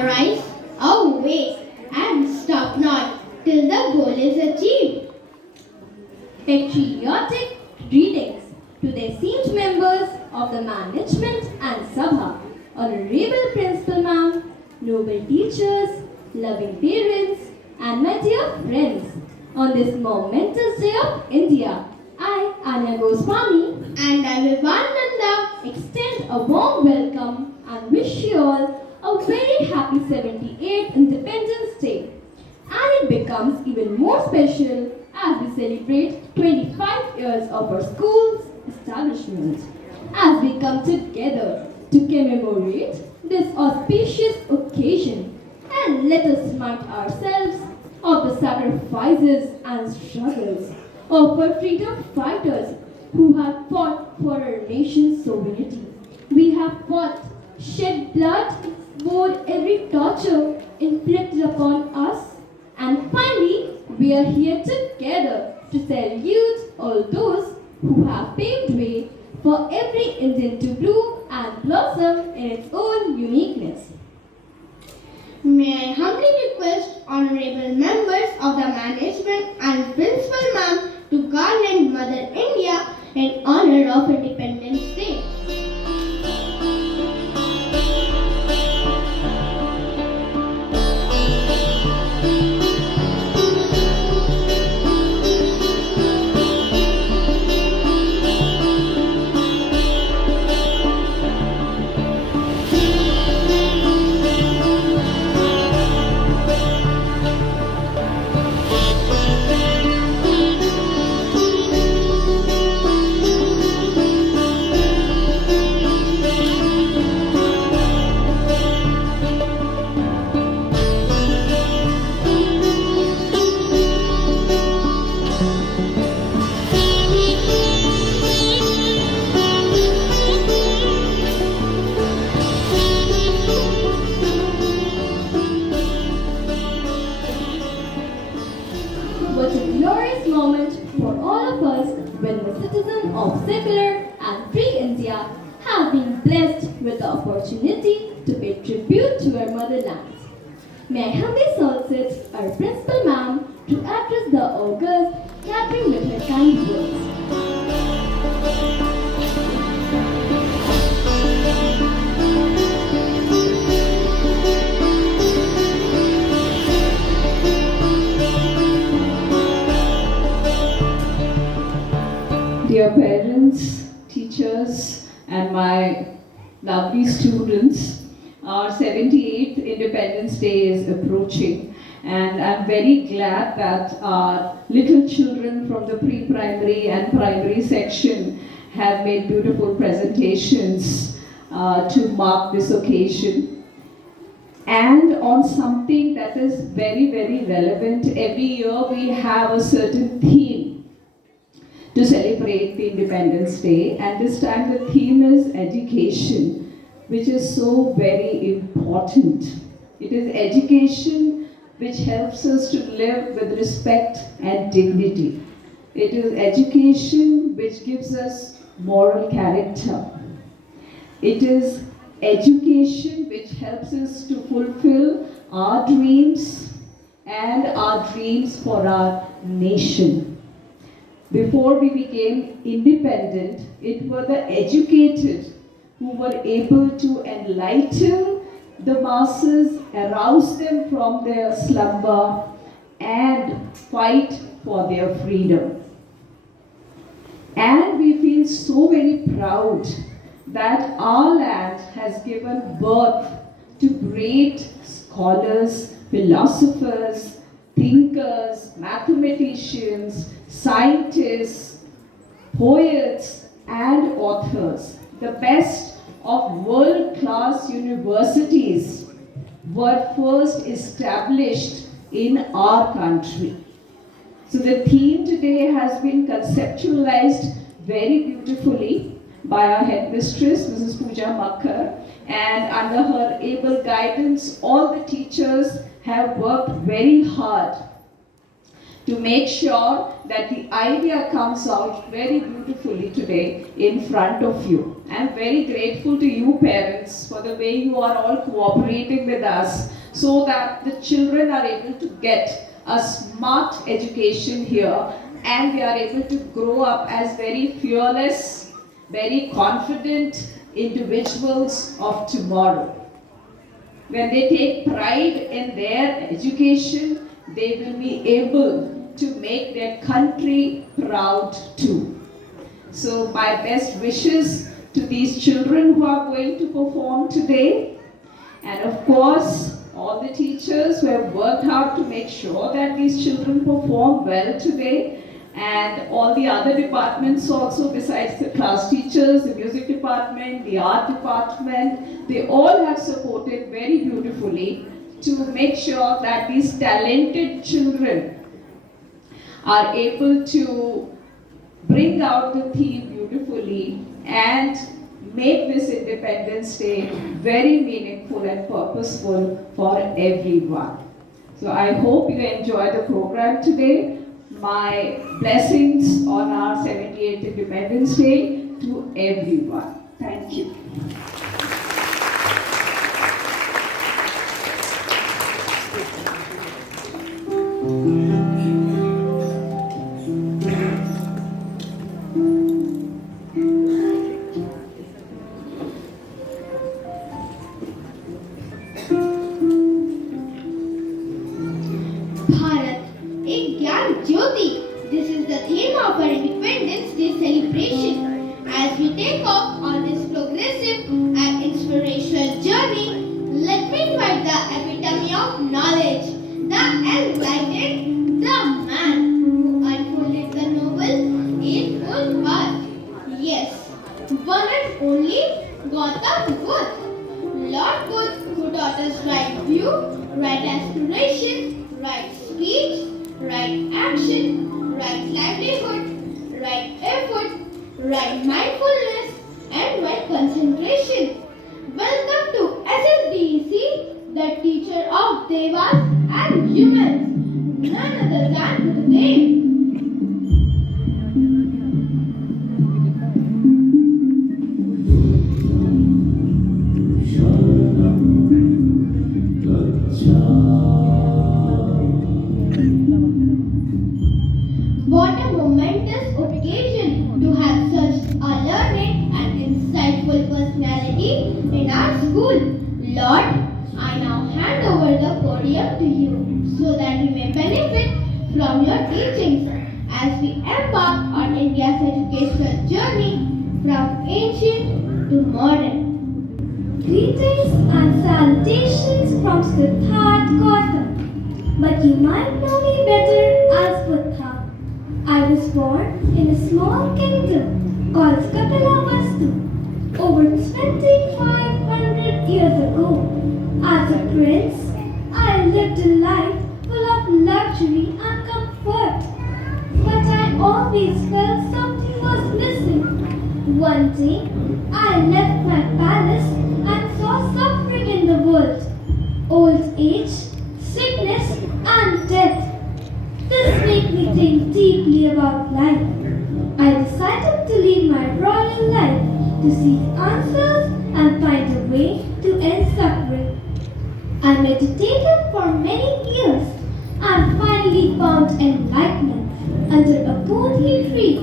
Arise, awake, and stop not till the goal is achieved. Patriotic greetings to the esteemed members of the management and Sabha, honorable principal ma'am, noble teachers, loving parents, and my dear friends. On this momentous day of India, I, Anya Goswami, And I, Vivananda, extend a warm welcome and wish you all a very happy 78th Independence Day. And it becomes even more special as we celebrate 25 years of our school's establishment. As we come together to commemorate this auspicious occasion, and let us remind ourselves of the sacrifices and struggles of our freedom fighters who have fought for our nation's sovereignty. We have fought, shed blood, bore every torture inflicted upon us, and finally, we are here together to salute all those who have paved way for every Indian to bloom and blossom in its own uniqueness. may I humbly request honorable members of the management and principal ma'am to garland Mother India in honor of Independence Day. What a glorious moment for all of us when the citizens of secular and free India have been blessed with the opportunity to pay tribute to our motherland. May I humbly solicit our principal ma'am to address the august gathering with her kind words. Dear parents, teachers, and my lovely students, our 78th Independence Day is approaching, and I'm very glad that our little children from the pre-primary and primary section have made beautiful presentations to mark this occasion. And on something that is very, very relevant, every year we have a certain theme to celebrate the Independence Day, and this time the theme is education, which is so very important. It is education which helps us to live with respect and dignity. It is education which gives us moral character. It is education which helps us to fulfill our dreams and our dreams for our nation. Before we became independent, it were the educated who were able to enlighten the masses, arouse them from their slumber, and fight for their freedom. And we feel so very proud that our land has given birth to great scholars, philosophers, thinkers, mathematicians, scientists, poets, and authors. The best of world-class universities were first established in our country. So the theme today has been conceptualized very beautifully by our headmistress, Mrs. Pooja Makkar, and under her able guidance, all the teachers have worked very hard to make sure that the idea comes out very beautifully today in front of you. I'm very grateful to you parents for the way you are all cooperating with us so that the children are able to get a smart education here and they are able to grow up as very fearless, very confident individuals of tomorrow. When they take pride in their education, they will be able to make their country proud too. So my best wishes to these children who are going to perform today, and of course all the teachers who have worked hard to make sure that these children perform well today, and all the other departments also besides the class teachers, the music department, the art department, they all have supported very beautifully to make sure that these talented children are able to bring out the theme beautifully and make this Independence Day very meaningful and purposeful for everyone. So I hope you enjoy the program today. My blessings on our 78th Independence Day to everyone. Thank you. Bharat, एक ज्ञान ज्योति. This is the theme of our Independence Day celebration. As we take off on this progressive and inspirational journey, let me invite the epitome of knowledge, the enlightened, the man who unfolded the noble eightfold path. Yes, one and only Gautam Buddha. Lord Buddha, who taught us right view, right aspiration, right speech, right action, right livelihood, right effort, right mindfulness, and right concentration. Welcome to SSDEC, the teacher of Devas and humans, none other than Gurudev. What a momentous occasion to have such a learned and insightful personality in our school. Lord, I now hand over the podium to you so that we may benefit from your teachings as we embark on India's educational journey from ancient to modern. Greetings and salutations from Siddharth Gautam, but you might know me better as Buddha. I was born in a small kingdom called Kapilavastu over 2500 years ago. As a prince, I lived a life full of luxury and comfort. But I always felt something was missing. One day, I left my palace and saw suffering in the world. Old age, sickness and death. This made me think deeply about life. I decided to leave my royal life to seek answers and find a way to end suffering. I meditated for many years and finally found enlightenment under a Bodhi tree.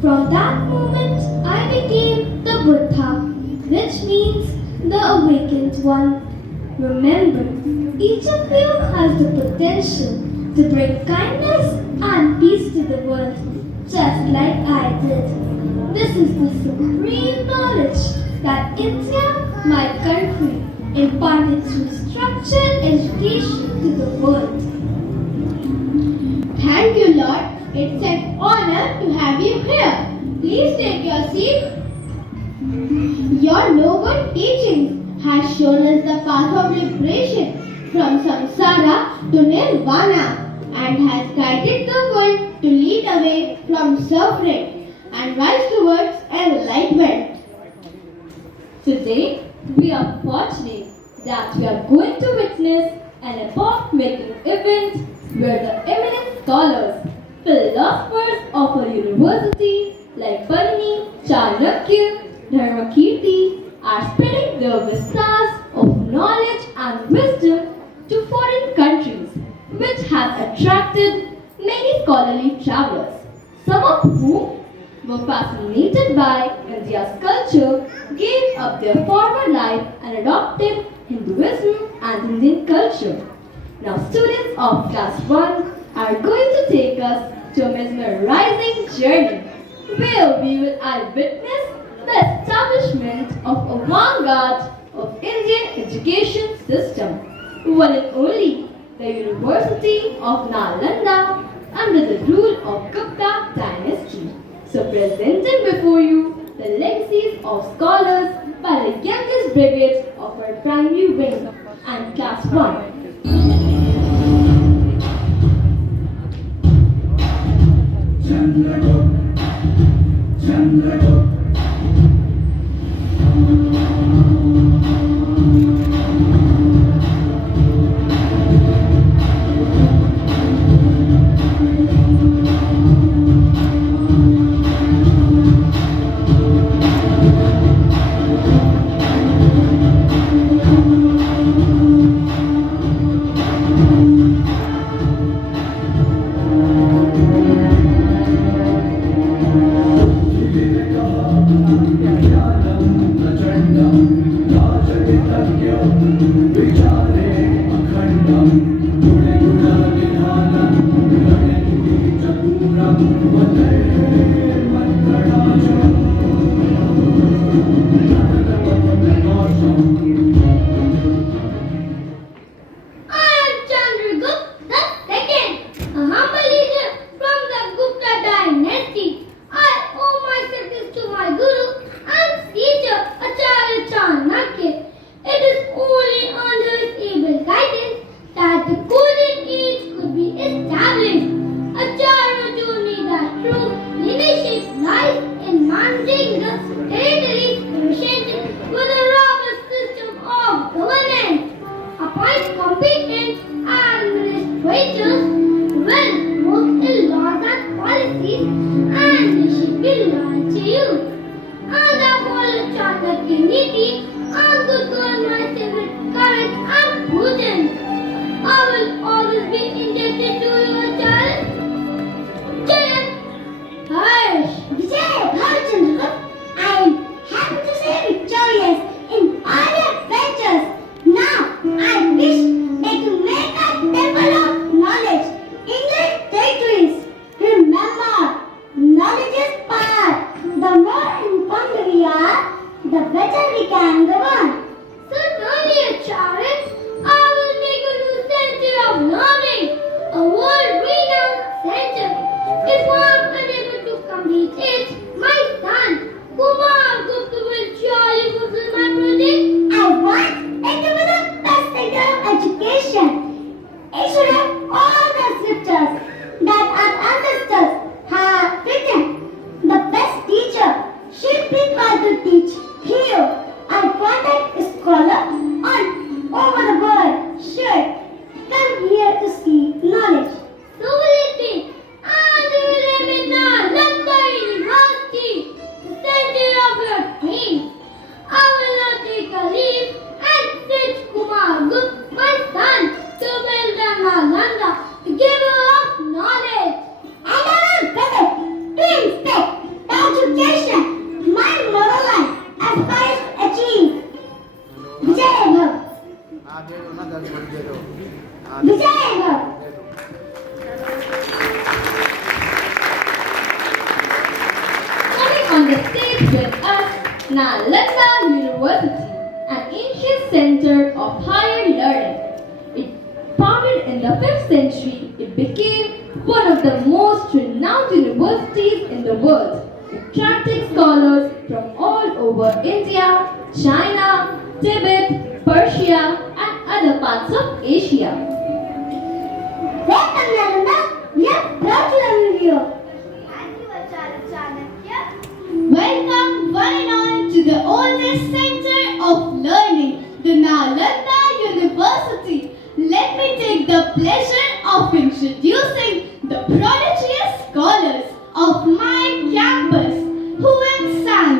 From that moment, I became the Buddha, which means the awakened one. Remember, each of you has the potential to bring kindness and peace to the world, just like I did. This is the supreme knowledge that India, my country, imparted through structured education to the world. Thank you, Lord. It's an honor to have you here. Please take your seat. Your noble teachings has shown us the path of liberation from samsara to nirvana and has guided the world to lead away from suffering and rise towards enlightenment. Today, we are fortunate that we are going to witness an epoch-making event where the eminent scholars, philosophers of our university like Panini, Chanakya, Dharmakirti are spreading their vistas of knowledge and wisdom to foreign countries, which have attracted many scholarly travelers, some of whom were fascinated by India's culture, gave up their former life and adopted Hinduism and Indian culture. Now, students of Class 1 are going to take us to a mesmerizing journey where we will eyewitness the establishment of a vanguard of Indian education system, one and only the University of Nalanda under the rule of Gupta dynasty. So presenting before you the legacies of scholars by the youngest brigade of our primary wing and Class 1. On the stage with us, Nalanda University, an ancient center of higher learning. Founded in the 5th century, it became one of the most renowned universities in the world, attracting scholars from all over India, China, Tibet, Persia, and other parts of Asia. Welcome, Nalanda. We are proud to have you here. Thank you, Acharya Chanakya. Welcome one and all to the oldest center of learning, the Nalanda University. Let me take the pleasure of of introducing the prodigious scholars of my campus who will sang.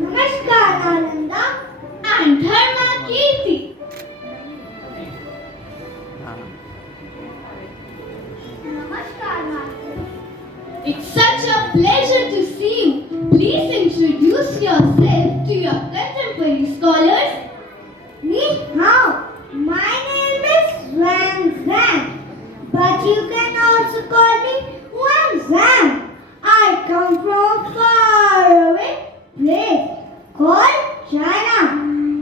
Namaskar, Nalanda. And Dharma Kirti. Namaskar, Master. It's such a pleasure to see you. Please introduce yourself to your contemporary scholars. Ni hao. My name is Wan Zhang, but you can also call me Wan Zhang. I come from far away place called China.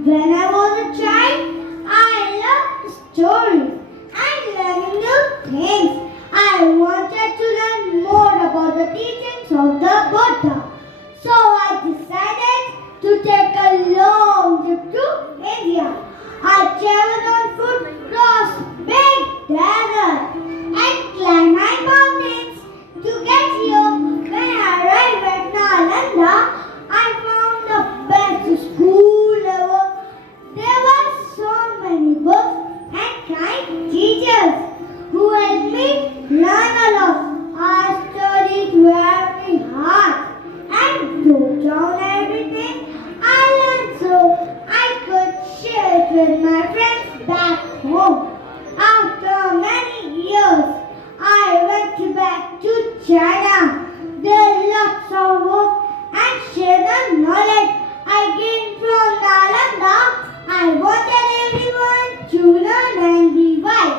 When I was a child, I loved stories and learning new things. I wanted to learn more about the teachings of the Buddha. So I decided to take a long trip to India. I traveled on foot across big desert and climbed high mountains to get here. When I arrived at Nalanda, I found the best school ever. There were so many books and kind teachers who helped me learn a lot. I studied very hard and wrote down everything I learned so I could share it with my friends back home. After many years, I went back to China. There lots of work and share the knowledge I gained from Nalanda. I wanted everyone to learn and be wise.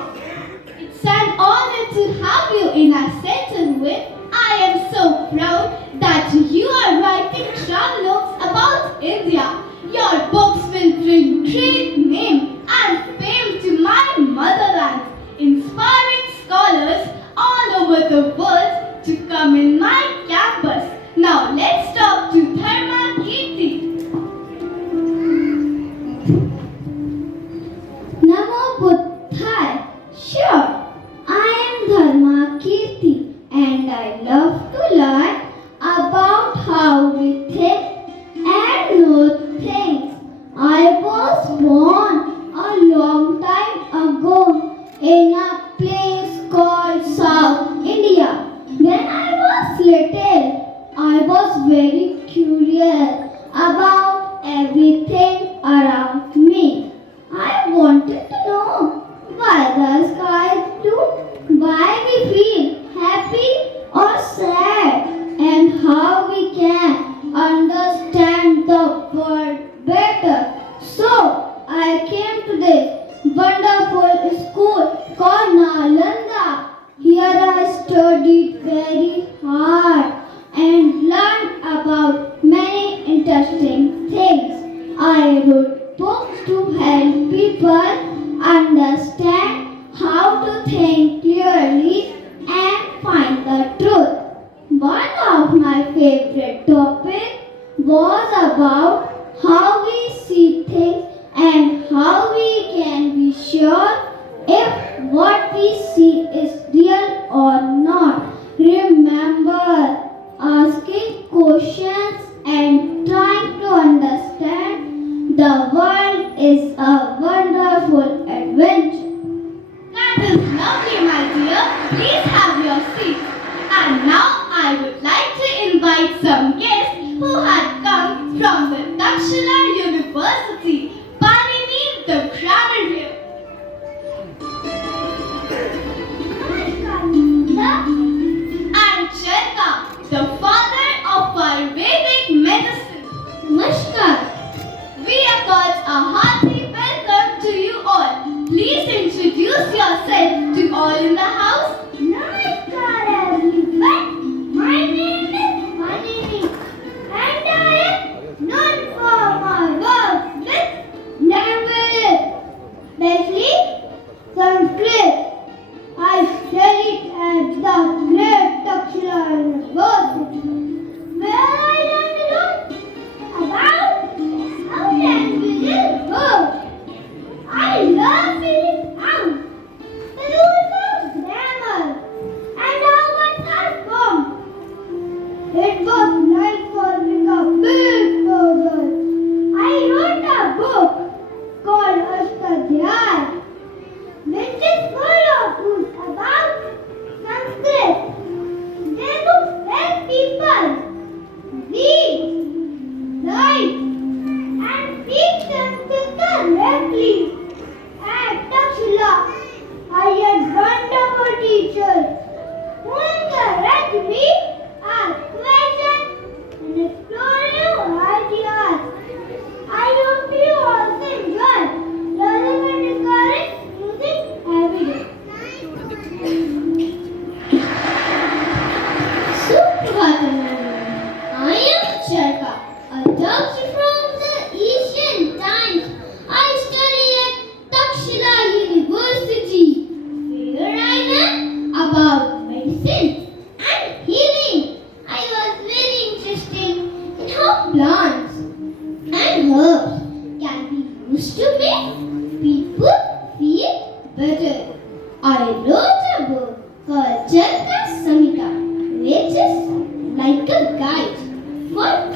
It's an honor to have you in our center with. I am so proud that you are writing travelogues about India. Your books will bring great name and fame to my motherland, inspiring scholars all over the world to come in my campus. Now let's talk to Dharma Kirti. Namo Buddhaya. Sure, I am Dharma Kirti and I love to learn about how we think and know things. I was born a long time ago in a place called South India. When I was little, I was very curious about everything around me. I wanted to know why the sky is blue, why we feel happy or sad, and how we can understand the world better. So I came to this wonderful school called Nalanda. Here I studied very hard and learned about many interesting things. I wrote books to help people understand how to think clearly and find the truth. One of my favorite topics was about how we see things and how we can be sure if what we see is real or not. Remember asking questions and trying to understand the world is a wonderful adventure. That is lovely, my dear. Please have your seat. And now I would like to invite some guests who had come from the Takshila University, Panini the Grammar Review. And Charka, the father of Ayurvedic medicine. Namaskar. We accord a hearty welcome to you all. Please introduce yourself to all in the house. Namaskar everyone. My name is Manini and I am known for my work with languages, especially Sanskrit. I studied at the Great Takshila University, where I learned a lot about how languages work. I love figuring out the rules of grammar and how words are formed. It was like solving a big puzzle.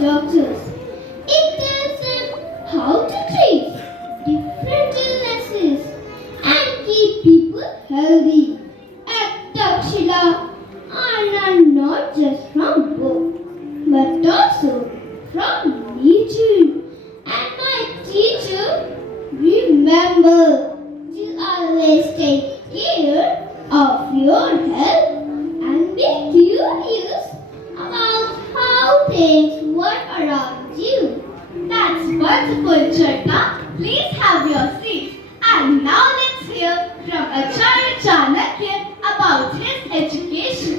doctors. It tells them how to treat different illnesses and keep people healthy. At Takshila, I learned not just from books, but also from nature. And my teacher, remember to always take care of your health and be curious about how things work around you. That's wonderful, Charna. Please have your seat. And now let's hear from Acharya Chanakya about his education.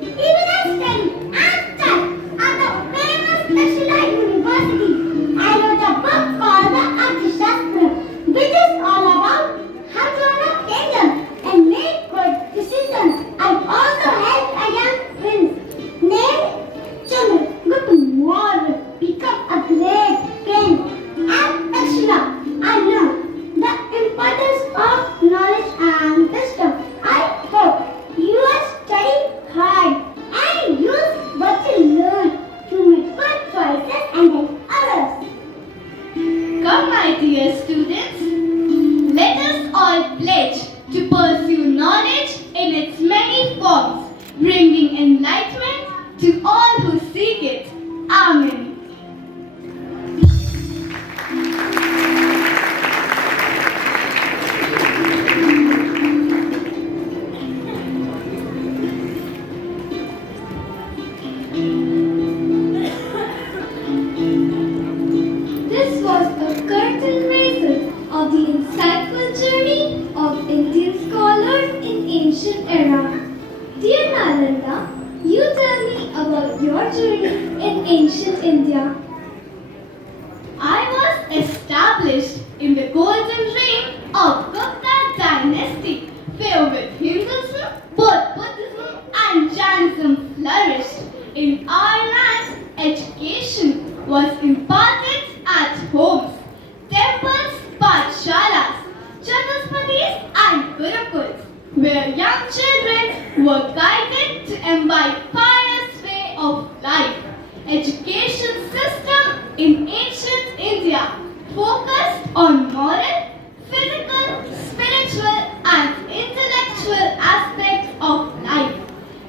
Even I study and study at the famous Takshila University. I wrote a book called the Arthashastra, which is all about how to run a kingdom and make good decisions. I also helped a young prince named Chandra go to tomorrow become a great king. At Takshila, I learned the importance of knowledge and wisdom. I hope you are studying hard and use what you learn to make good choices and help others. Come, my dear students, let us all pledge to pursue knowledge in its many forms, bringing enlightenment to all who seek it. Amen. This was a curtain raiser of the insightful journey of Indian scholars in ancient era. Dear Nalanda, you tell me about your journey in ancient India. I was established in the golden reign of Gupta dynasty, filled with Hinduism, both Buddhism and Jainism flourished. In our lands, education was imparted at homes, temples, pathshalas, chatuspadis and gurukuls, where young children were guided to imbibe pious way of life. Education system in ancient India focused on moral, physical, spiritual and intellectual aspects of life.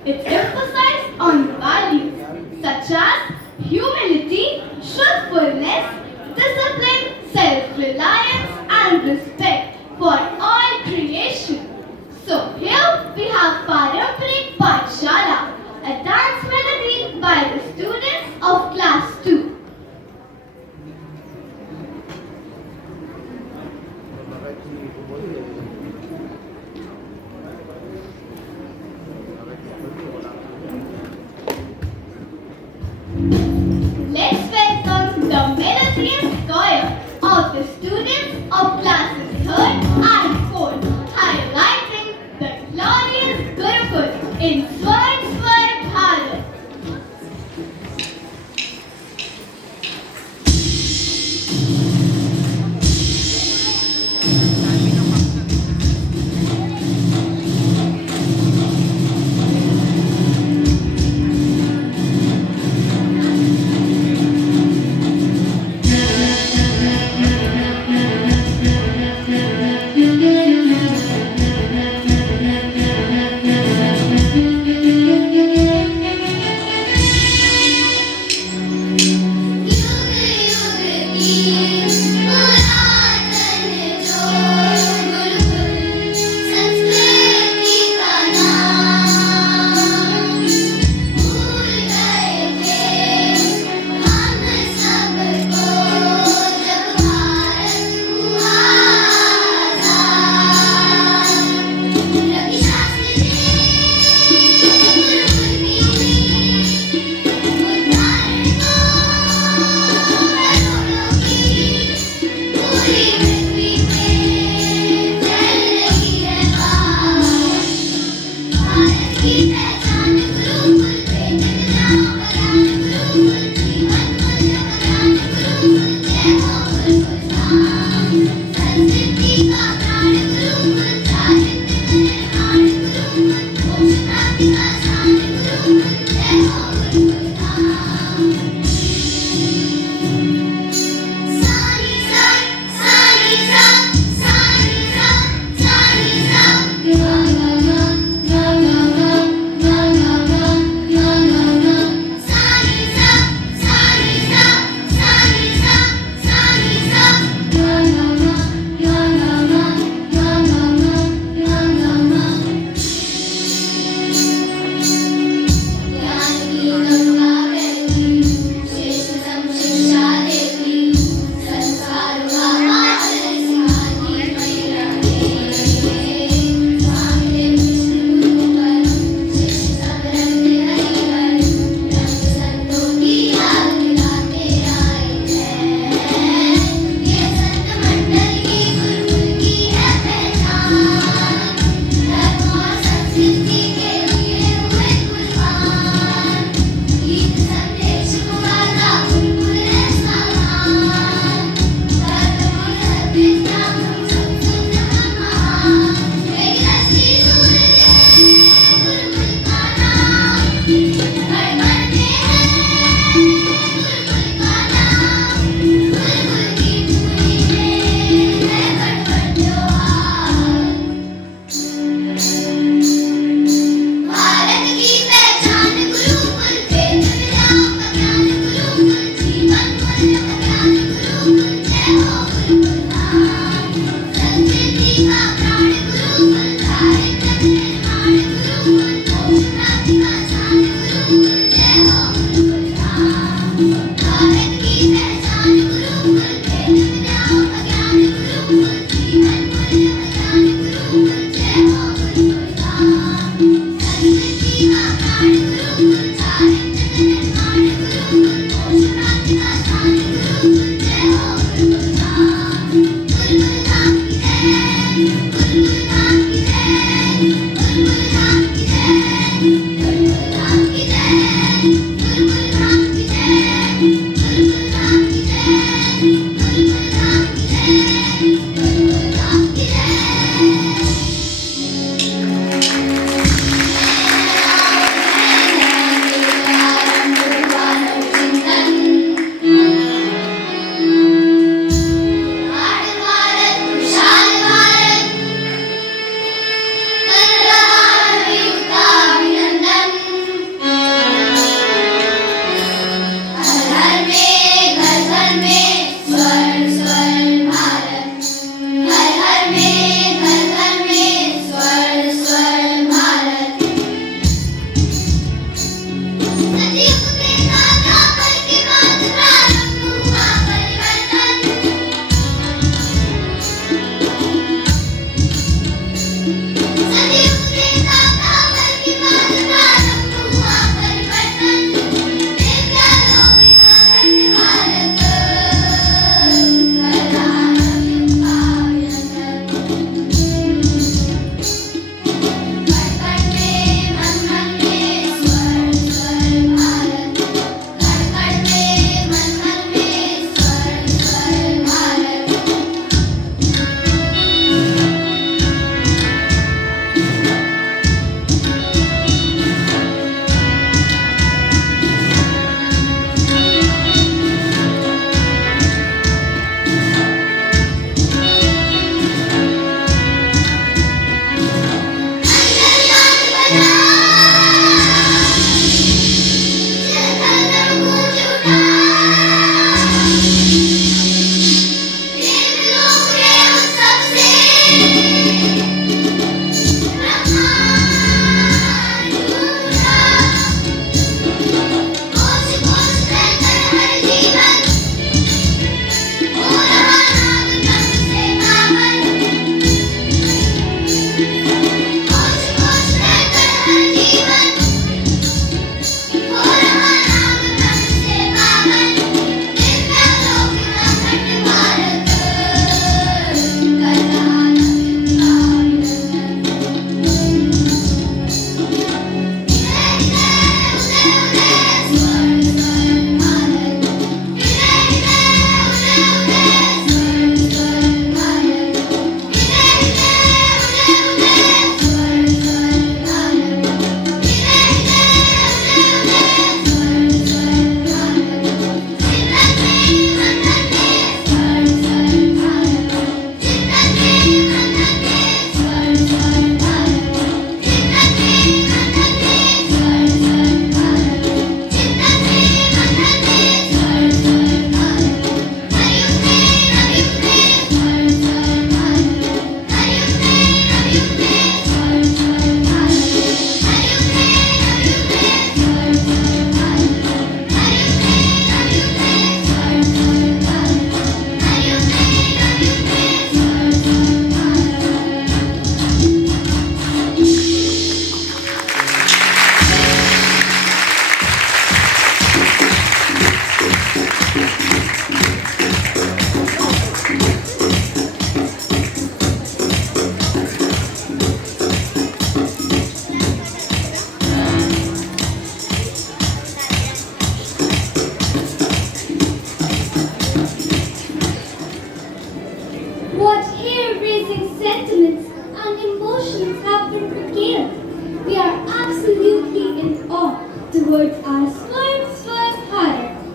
It emphasized on values such as humility, truthfulness, discipline, self-reliance and respect for all creation. So here we have Paramparik Pathshala, a dance melody by the students of class 2.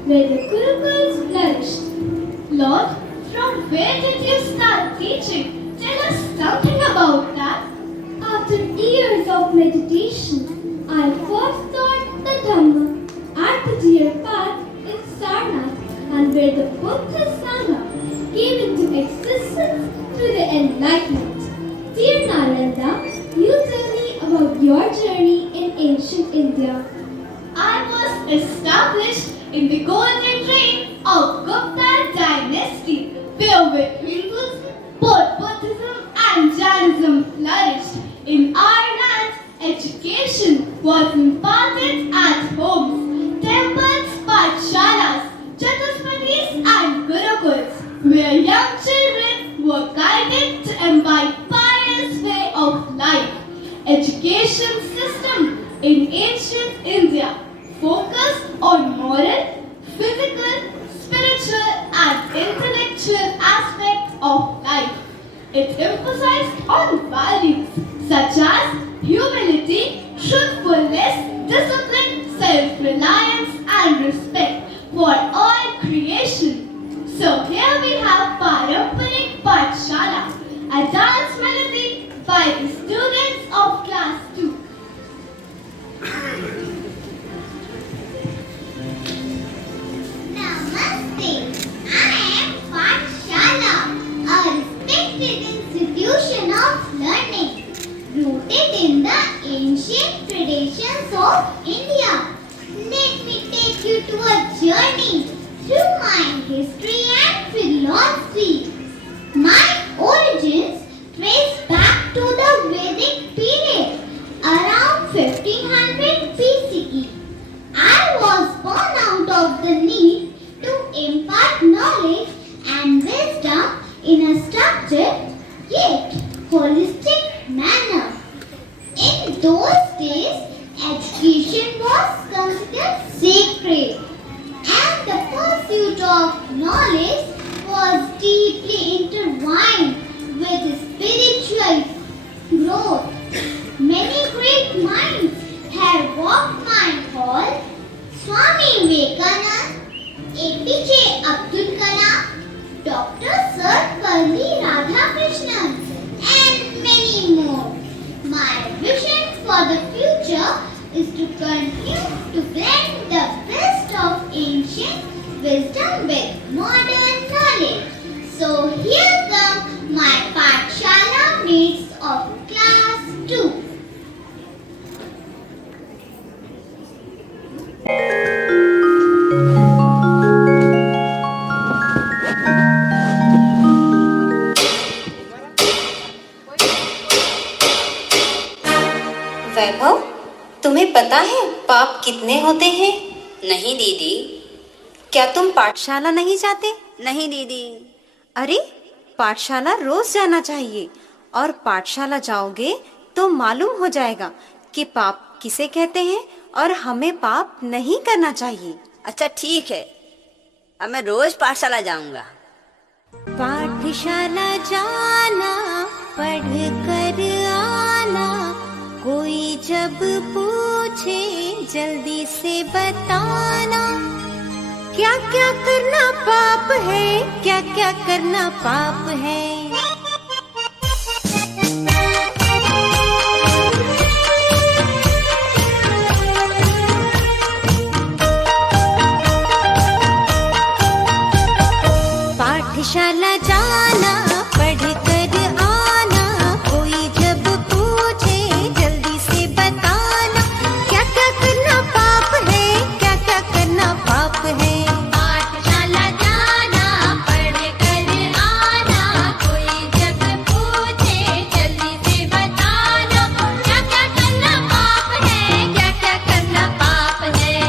where the Gurukuls flourished. Lord, from where did you start teaching? Tell us something about that. After years of meditation, I first taught the Dhamma at the Deer Path in Sarnath, and where the Buddha Sangha came into existence through the enlightenment. Dear Narenda, you tell me about your journey in ancient India. I was established in the golden reign of Gupta dynasty, where with Hindus, both Buddhism and Jainism flourished. In our land, education was imparted at homes, temples, pathshalas, chatuspadis and gurukuls, where young children were guided to imbibe pious way of life. Education system in ancient India focused on moral, physical, spiritual and intellectual aspects of life. It emphasized on values such as humility, truthfulness, discipline, self-reliance and respect for all creation. So here we have Paramparik Pathshala, a dance melody by the students of class 2. Namaste. I am Pathshala, a respected institution of learning, rooted in the ancient traditions of India. Let me take you to a journey through my history and philosophy. My origins trace back to the Vedic period, around 1500 BCE. I was born out of the need to impart knowledge and wisdom in a structured yet holistic manner. In those days, education was considered sacred, and the pursuit of knowledge was deeply intertwined with spiritual growth. Many great minds have walked my hall: Swami Vivekananda, APJ Abdul Kalam, Dr. Sarvepalli Radhakrishnan, and many more. My vision for the future is to continue to blend the best of ancient wisdom with modern knowledge. So here come my Pathshala mates of class 2. वैभव, तुम्हें पता है पाप कितने होते हैं? नहीं दीदी। क्या तुम पाठशाला नहीं जाते? नहीं दीदी। अरे, पाठशाला रोज जाना चाहिए, और पाठशाला जाओगे तो मालूम हो जाएगा कि पाप किसे कहते हैं और हमें पाप नहीं करना चाहिए। अच्छा ठीक है, अब मैं रोज पाठशाला जाऊंगा। पाठशाला जाना, पढ़ कर आना, कोई जब पूछे जल्दी से बताना। क्या क्या करना पाप है, क्या क्या करना पाप है। पाठशाला जाना, पढ़ कर आना, कोई जब पूछे जल्दी से बताना। क्या क्या करना पाप है, क्या क्या करना पाप है। पाठशाला जाना, पढ़ कर आना, कोई जब पूछे जल्दी से बताना। क्या क्या करना पाप है, क्या क्या करना पाप है।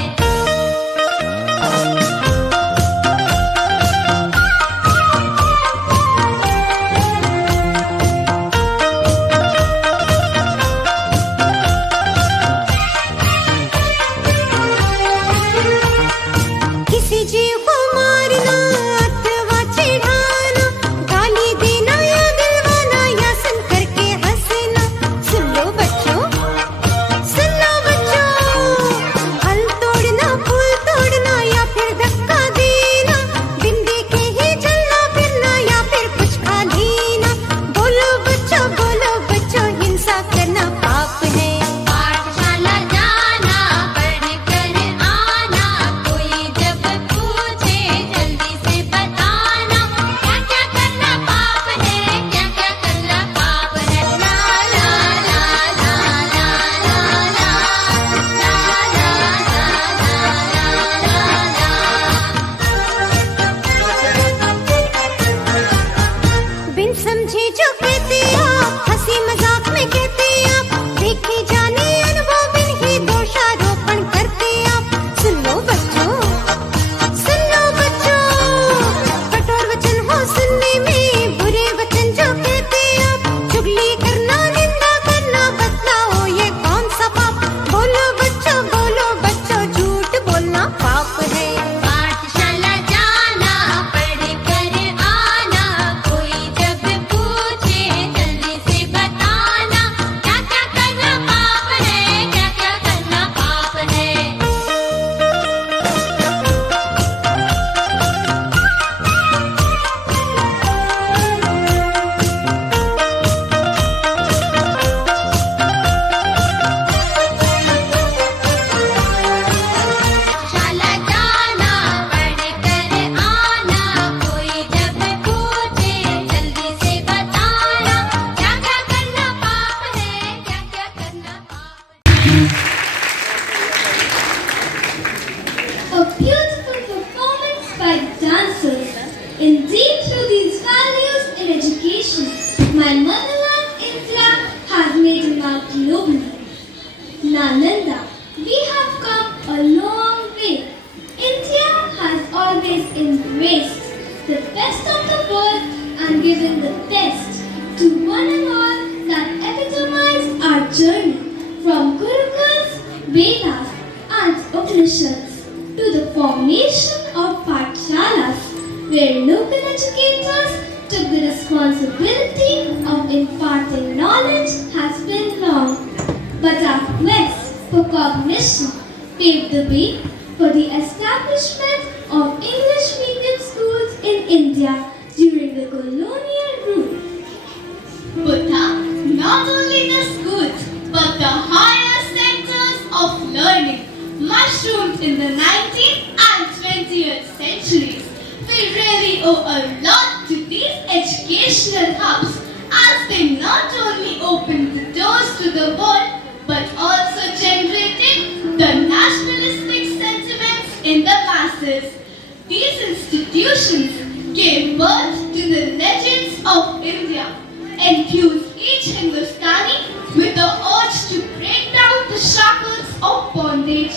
a beautiful performance by the dancers. Indeed, through these values in education, my motherland India has made a mark globally. Nalanda, we have come a long way. India has always embraced the best of the world and given the best to one and all that epitomized our journey from Gurukuls, Vedas and Upanishads to the formation of Pathshalas, where local educators took the responsibility of imparting knowledge has been long. But our quest for cognition paved the way for the establishment of English medium schools in India during the colonial rule. Buddha, not only the schools, but the higher centers of learning mushroomed in the 19th and 20th centuries. We really owe a lot to these educational hubs, as they not only opened the doors to the world, but also generated the nationalistic sentiments in the masses. These institutions gave birth to the legends of India, infused each Hindustani with the urge to break down the shackles of bondage.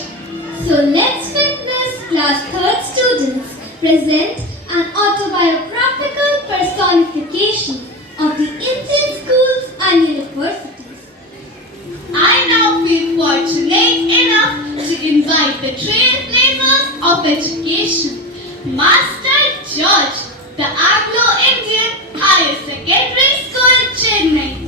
So let's witness class 3rd students present an autobiographical personification of the Indian schools and universities. I now feel fortunate enough to invite the trailblazers of education, Master George, the Anglo-Indian Higher Secondary School, Chennai.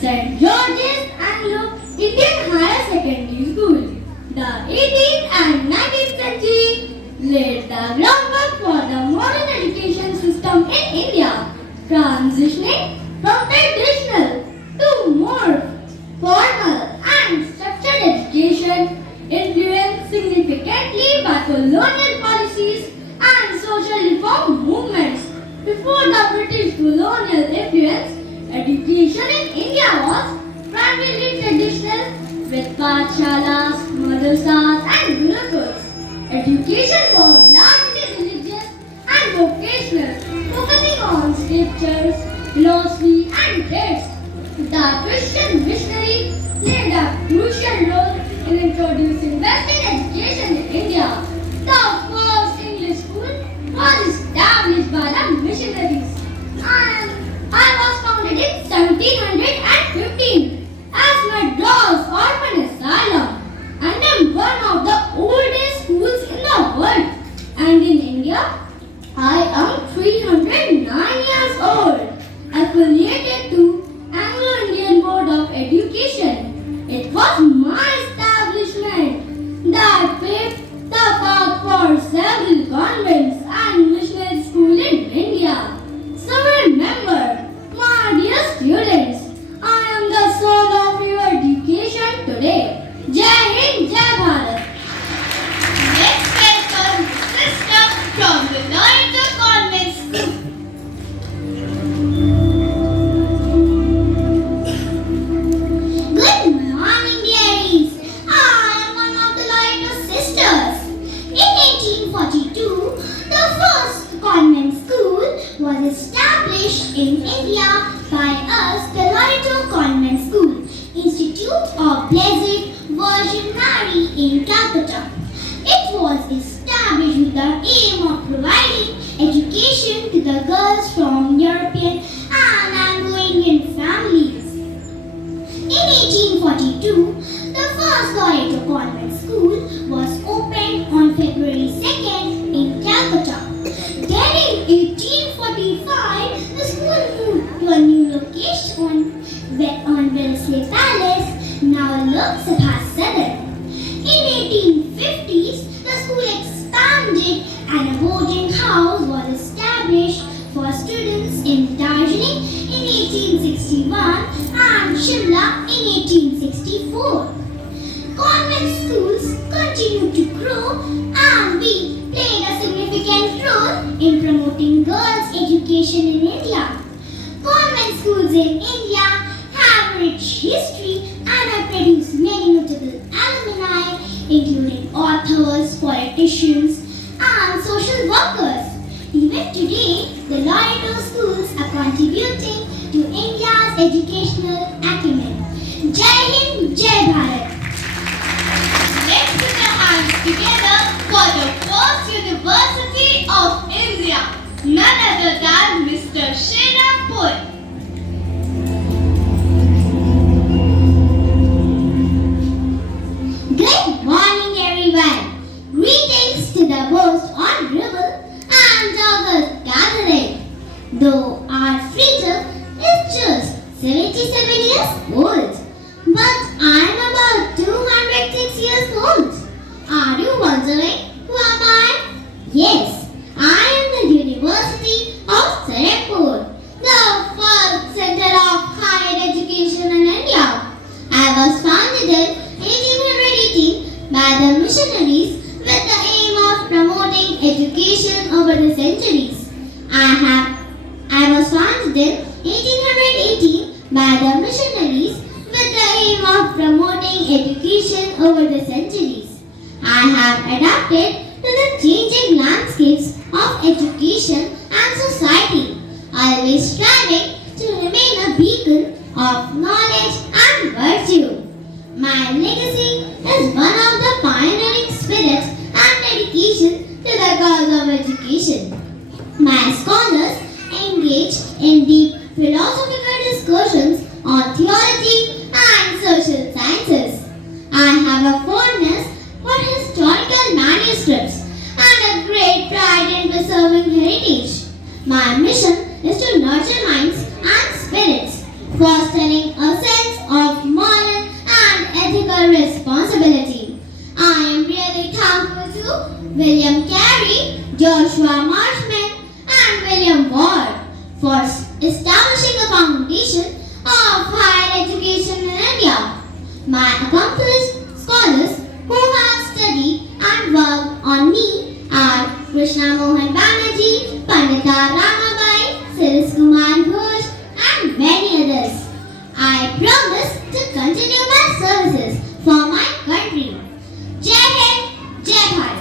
St. George's Anglo-Indian Higher Secondary School. The 18th and 19th century laid the groundwork for the modern education system in India, transitioning from traditional to more formal and structured education, influenced significantly by colonial policies and social reform movements. Before the British colonial influence, education in India was primarily traditional with pathshalas, madrasas and gurukuls. Education was largely religious and vocational, focusing on scriptures, philosophy and trades. The Christian missionary played a crucial role in introducing Western education in India. The first English school was established by the missionaries. I was founded in 1715 as Madras Orphan Asylum and am one of the oldest schools in the world. And in India, I am 309 years old, affiliated to Anglo-Indian Board of Education. It was my establishment that paved the path for several convents and missionary schools in India. So remember, my dear students, I am the soul of your education today. Jai Hind, Jai Bharat. Let's welcome the sister from the Loreto Convent School. Good morning, dearies. I am one of the Loreto sisters. In 1842, the first convent school was established in India by us, the Loreto Convent School, Institute of Blessed Virgin Mary in Calcutta. It was established with the aim of providing education to the girls from European and Anglo-Indian families. In 1842, the first Loreto Convent School was opened on February 2nd in Calcutta. Then in 1845, the school moved to a new location on Wellesley Palace, now Lok Sabha Sadar. In 1850s, the school expanded and a boarding house was established for students in Darjeeling in 1861 and Shimla in 1864. government schools continue to grow and we played a significant role in promoting girls' education in India. Convent schools in India have rich history and have produced many notable alumni, including authors, politicians, and social workers. Even today, the Loreto schools are contributing to India's educational acumen. Jai Hind, Jai Bharat. Let's put our hands together for the first University of India, none other than Mr. Sherapur. Good morning, everyone. Greetings to the most honorable and august gathering. Though our freedom is just 77 years old, but I am about 206 years old. Are you wondering who am I? Yes, I am the University of Serampur, the first center of higher education in India. I was founded in 1818 by the missionaries with the aim of promoting education over the centuries. I was founded in 1818 by the missionaries with the aim of promoting education over the centuries. I have adapted to the changing landscapes of education and society, always striving to remain a beacon of knowledge and virtue. My legacy is one of the pioneering spirits and dedication to the cause of education. My scholars engage in deep philosophical discussions on theology and social sciences. I have a fondness for historical manuscripts and a great pride in preserving heritage. My mission is to nurture minds and spirits, fostering a sense of moral and ethical responsibility. I am really thankful to William Carey, Joshua Marshman, and William Ward for establishing a foundation of higher education in India. My accomplished scholars who have studied and worked on me are Krishna Mohan Banerjee, Pandita Ramabai, Siris Kumar Ghosh, and many others. I promise to continue my services for my country. Jai Hind, Jai Bharat.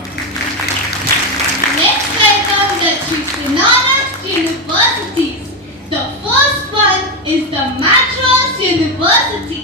Let's welcome the three synonymous universities. The first one is the Madras University.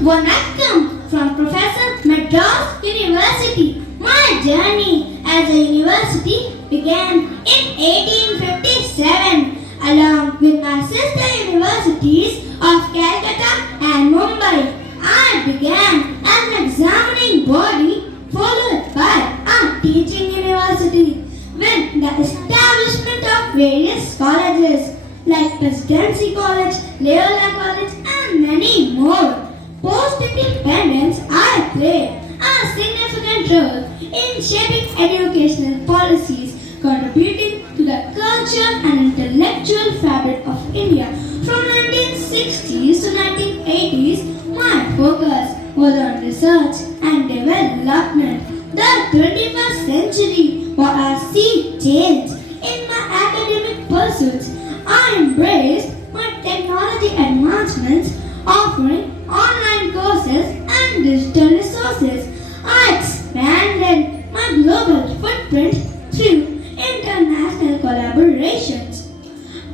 Vanakkam from Professor Madras University. My journey as a university began in 1857 along with my sister universities of Calcutta and Mumbai. I began as an examining body followed by a teaching university with the establishment of various colleges like Presidency College, Loyola College and many more. Post-independence, I played a significant role in shaping educational policies, contributing to the culture and intellectual fabric of India. From 1960s to 1980s, my focus was on research and development. The 21st century was a sea change in my academic pursuits. I embraced my technology advancements, offering online courses and digital resources. I expanded my global footprint through international collaborations.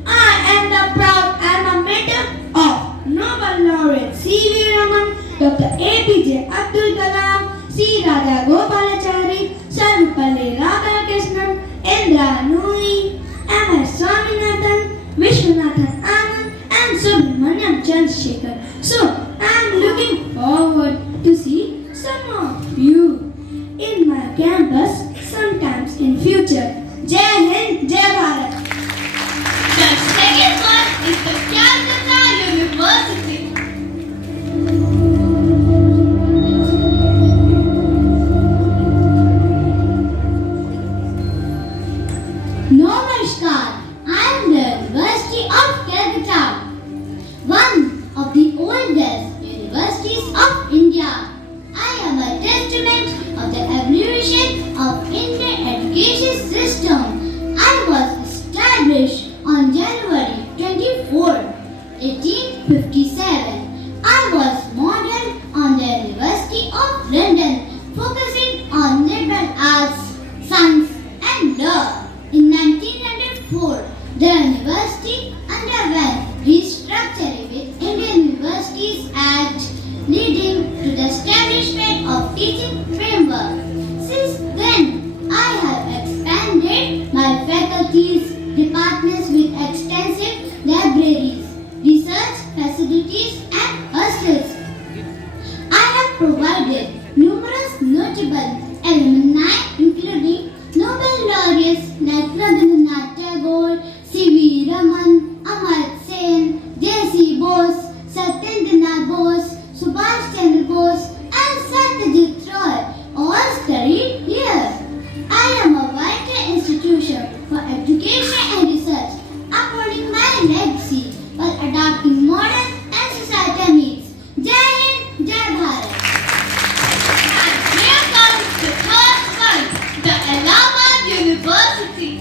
I am the proud amateur of Nobel laureate C.V. Raman, Dr. A.P.J. Abdul Kalam, C. Radha Gopalachari, Sarvapalli Radhakrishnan, Indra Nooyi, M.S. Swaminathan, Vishwanathan Anand, and Subramaniam Chandrasekhar. So, I am looking forward to see some of you in my campus sometimes in future. Jai Hind, Jai Bharat. The second one is the Calcutta University. No Namaskar. I am the University of Calcutta, one of the oldest universities of India. I am a testament of the evolution of Indian education system. I was established on January 24, 1857. I was modeled on the University of London, focusing on liberal arts, science and law. In 1904, the university underwent restructuring with Indian Universities Act, leading to the establishment of teaching framework. Since then, I have expanded my faculties, departments with extensive libraries, research facilities and hostels. I have provided numerous notable alumni, including Nobel laureates like Rabindranath Tagore, C.V. Raman, Amartya Sen, J.C. Bose, Satyendranath Bose, Subhash Chandra Bose, and Satyajit Roy all studied here. I am a vital institution for education and research, upholding my legacy while adapting modern and societal needs. Jai Hind, Jai Bharat. And here comes the third one, the Allahabad University.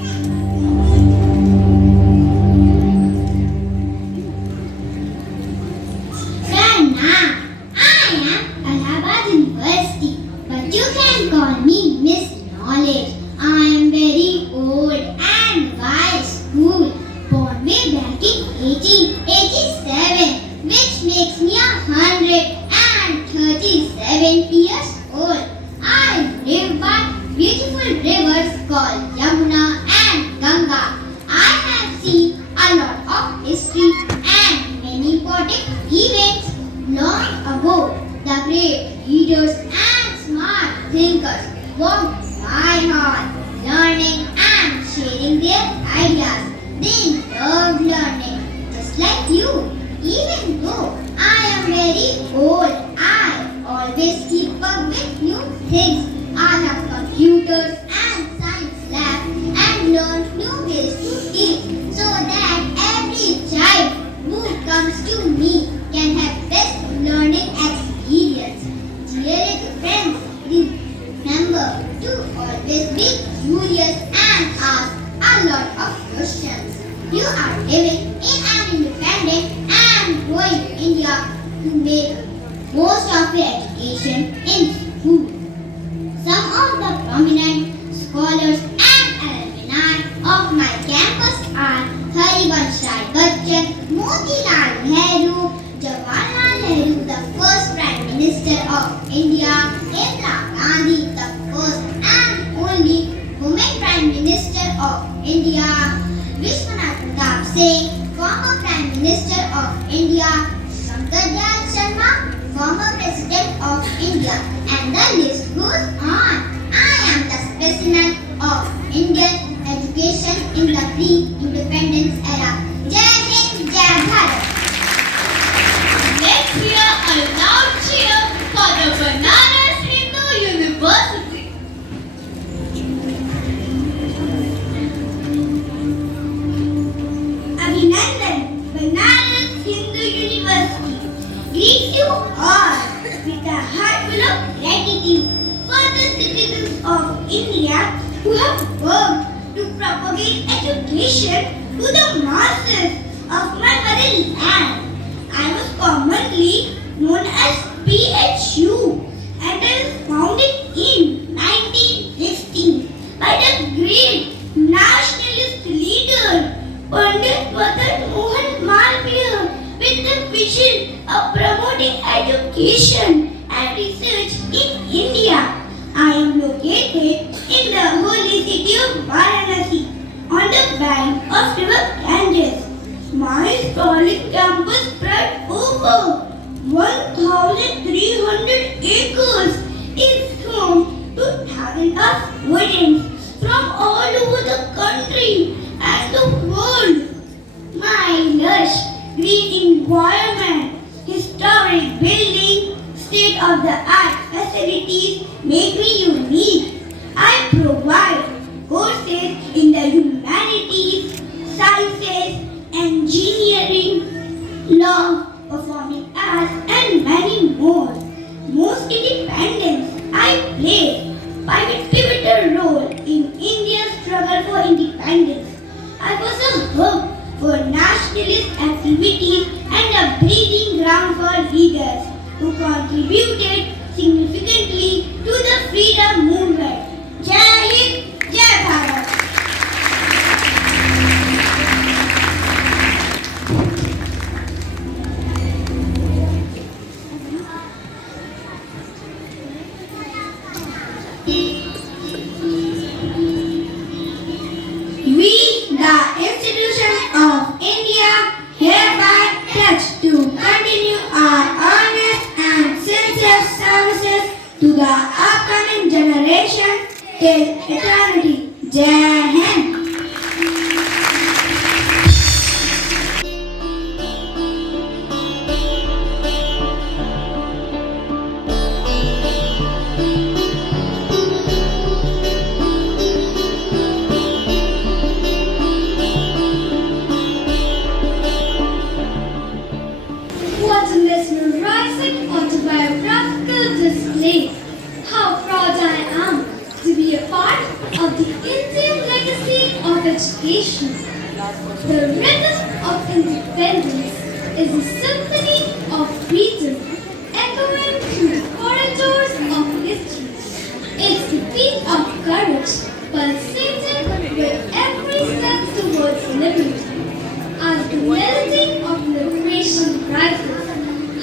Pranaam. I am Allahabad University, but you can call me Miss Knowledge. I am very old and wise school, born way back in 1887, which makes me 137 years old. I live by beautiful rivers called Yamuna and Ganga. I have seen a lot of history and many important events. Long ago, the great leaders and smart thinkers walked my heart, learning and sharing their ideas. They loved learning, just like you. Even though I am very old, I always keep up with new things. I have computers and science labs and learn new ways to teach so that every child who comes to me can have best learning experience. Dear friends, remember to always be curious and ask a lot of questions. You are living in an independent and growing India to make most of your education in school. Some of the prominent scholars and alumni of my campus are Harivansh Rai Bachchan, Motilal Nehru, Jawaharlal Nehru, the first Prime Minister of India, Indira Gandhi, the first and only woman Prime Minister of India, Vishwanath Pratap Singh, former Prime Minister of India, Shankar Dayal Sharma, former President of India, and the list goes on. I am the specimen of Indian education in the pre-independence era. Jai Hind, Jai Bharat. Let's hear a loud cheer for the Banaras Hindu University. Abhinandan, Banaras Hindu University greets you all with a heart full of gratitude for the citizens of India who have worked to propagate education to the masses of my motherland. I was commonly known as PHU and I was founded in 1916 by the great nationalist leader Pandit Madan Mohan Malviya with the vision of promoting education and research in India. I am located in the holy city of Varanasi on the bank of river Ganges. My sprawling campus spread over 1,300 acres is home to talented students from all over the country and the world. My lush green environment, historic building, state-of-the-art facilities make me unique. I provide courses in the humanities I was a hub for nationalist activities and a breeding ground for leaders who contributed significantly to the freedom movement. Jai Hind, Jai Bharat. We, the institutions of India, hereby pledge to continue our honest and sincere services to the upcoming generation till eternity. Jai Hind. What a mesmerizing autobiographical display. How proud I am to be a part of the Indian legacy of education. The rhythm of independence is a symphony of freedom echoing through the corridors of history. It's the beat of courage pulsating with every step towards liberty. As the melody of liberation rises,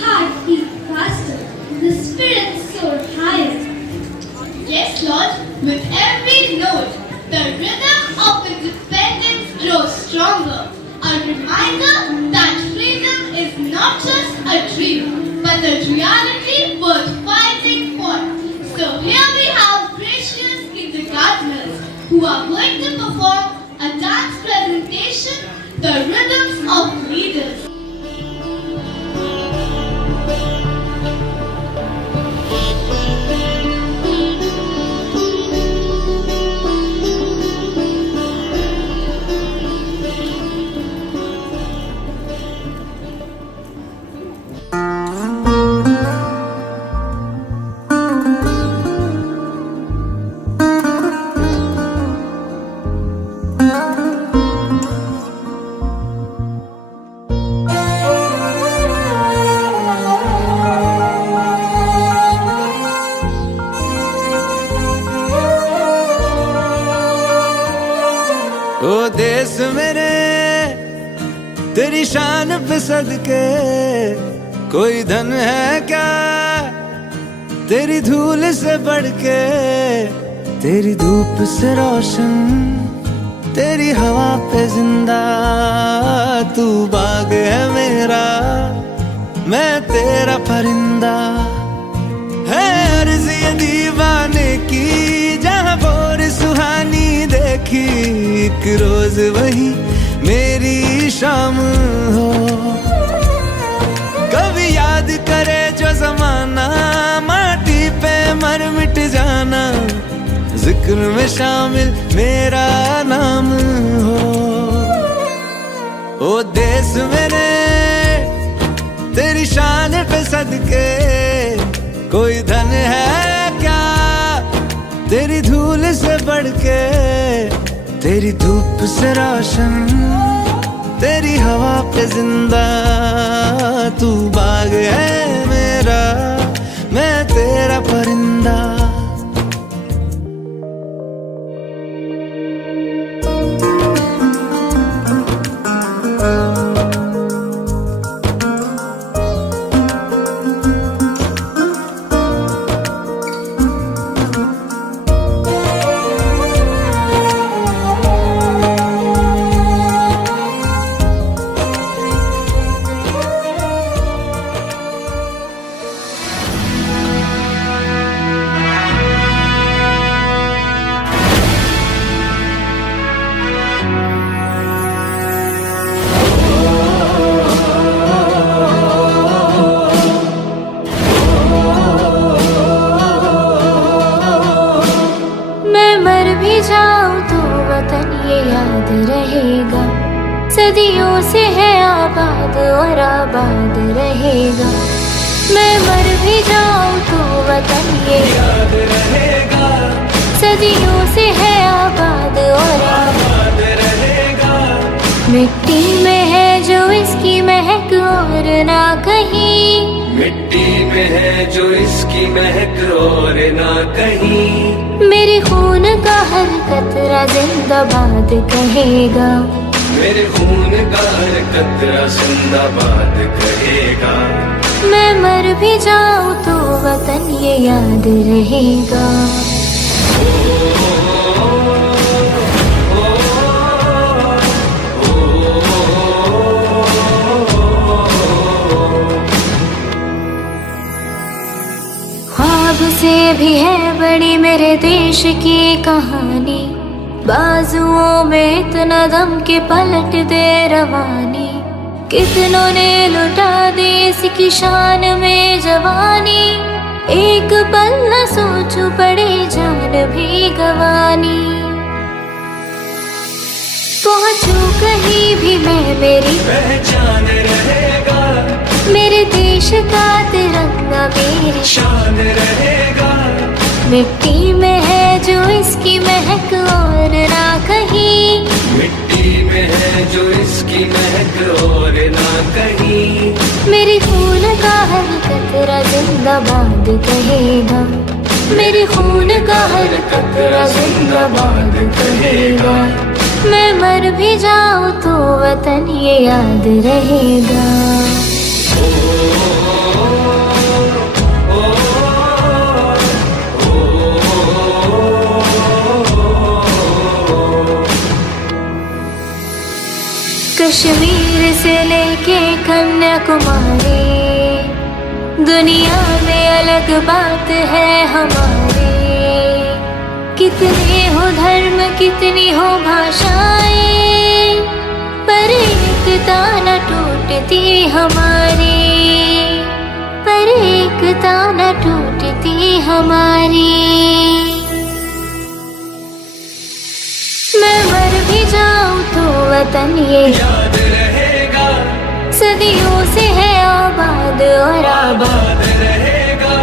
heart beat faster, the spirit soar higher. Yes, Lord, with every note, the rhythm of independence grows stronger. A reminder that freedom is not just a dream, but a reality worth fighting for. So here we have gracious kindergartners who are going to perform a dance presentation, The Rhythms of Leaders. ओ देश मेरे तेरी शान पे सदके कोई धन है क्या तेरी धूल से बढ़ के तेरी धूप से रोशन तेरी हवा पे जिंदा तू बाग है मेरा मैं तेरा परिंदा है अर्ज़ ये दीवाने की जहाँ बोर सुहानी देखी एक रोज वही मेरी शाम हो कभी याद करे जो जमाना माटी पे मर मिट जाना जिक्र में शामिल मेरा नाम हो ओ देश मेरे तेरी शान पे सदके कोई धन है क्या तेरी धूल से बढ़ के तेरी धूप से रोशन तेरी हवा पे जिंदा तू बाग है मेरा मैं तेरा परिंदा रहेगा सदियों से है आबाद और आबाद रहेगा मैं मर भी जाऊं तो वतन ये याद रहेगा सदियों से है आबाद और आबाद रहेगा मिट्टी में है जो इसकी महक और ना कहीं, मिट्टी में है जो इसकी महक और ना कहीं। मेरे खून का हर कतरा जिंदाबाद कहेगा, मेरे खून का हर कतरा जिंदाबाद कहेगा। मैं मर भी जाऊं तो वतन ये याद रहेगा। ख्वाब से भी है बड़ी मेरे देश की कहानी, बाजुओं में इतना दम के पलट दे रवानी। कितनों ने लुटा दी इसकी शान में जवानी, एक पल न सोचूं पड़े जान भी गवानी। पहुंचूं कहीं भी मैं मेरी पहचान रहेगा, मेरे देश का तिरंगा मेरी शान रहेगा। मिट्टी में है जो इसकी महक और ना कहीं, मिट्टी में है जो इसकी महक और ना कहीं। मेरे खून का हर कतरा जिंदाबाद कहेगा, मेरे खून का हर कतरा जिंदाबाद कहेगा। मैं मर भी जाऊं तो वतन ये याद रहेगा। कश्मीर से लेके कन्याकुमारी, दुनिया में अलग बात है हमारी। कितने हो धर्म कितनी हो भाषाएं, पर एकता न टूटती हमारी, पर एकता न टूटती हमारी। मैं मर भी जाऊं तो वतन ये याद रहेगा, सदियों से है आबाद और आबाद रहेगा।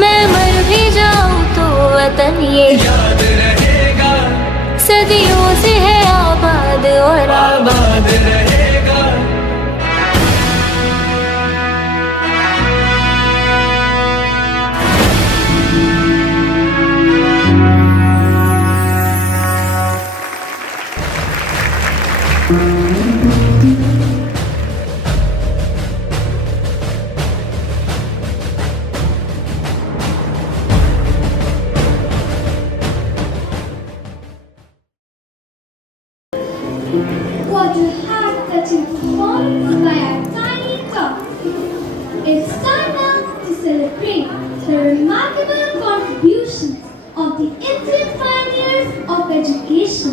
मैं मर भी जाऊं तो वतन ये याद रहेगा, सदियों से है आबाद और आबाद रहेगा। What a heart-touching performance by our tiny top. It's time now to celebrate the remarkable contributions of the Indian pioneers of education.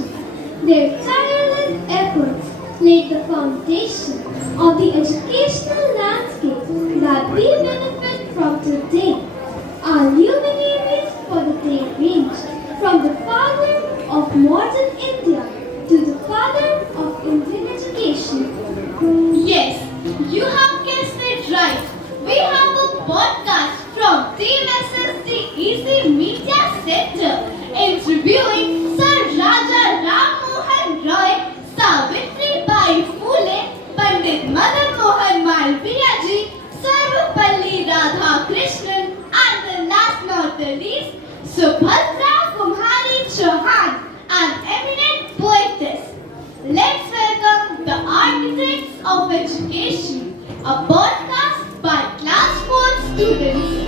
Their tireless efforts laid the foundation of the educational landscape that we benefit from today. Our luminaries for the day ranged from the father of modern India to the father of Indian education. Yes, you have guessed it right. We have a podcast from TMSSD Easy Media Center interviewing Sir Raja Ram Mohan Roy, Savitri Bai Phule, Pandit Madan Mohan Malviya Ji, Sarvapalli Radha Krishnan, and the last not the least, Subhadra Kumari Chauhan, an eminent poetess. Let's welcome the architects of education, a podcast by Class 4 students.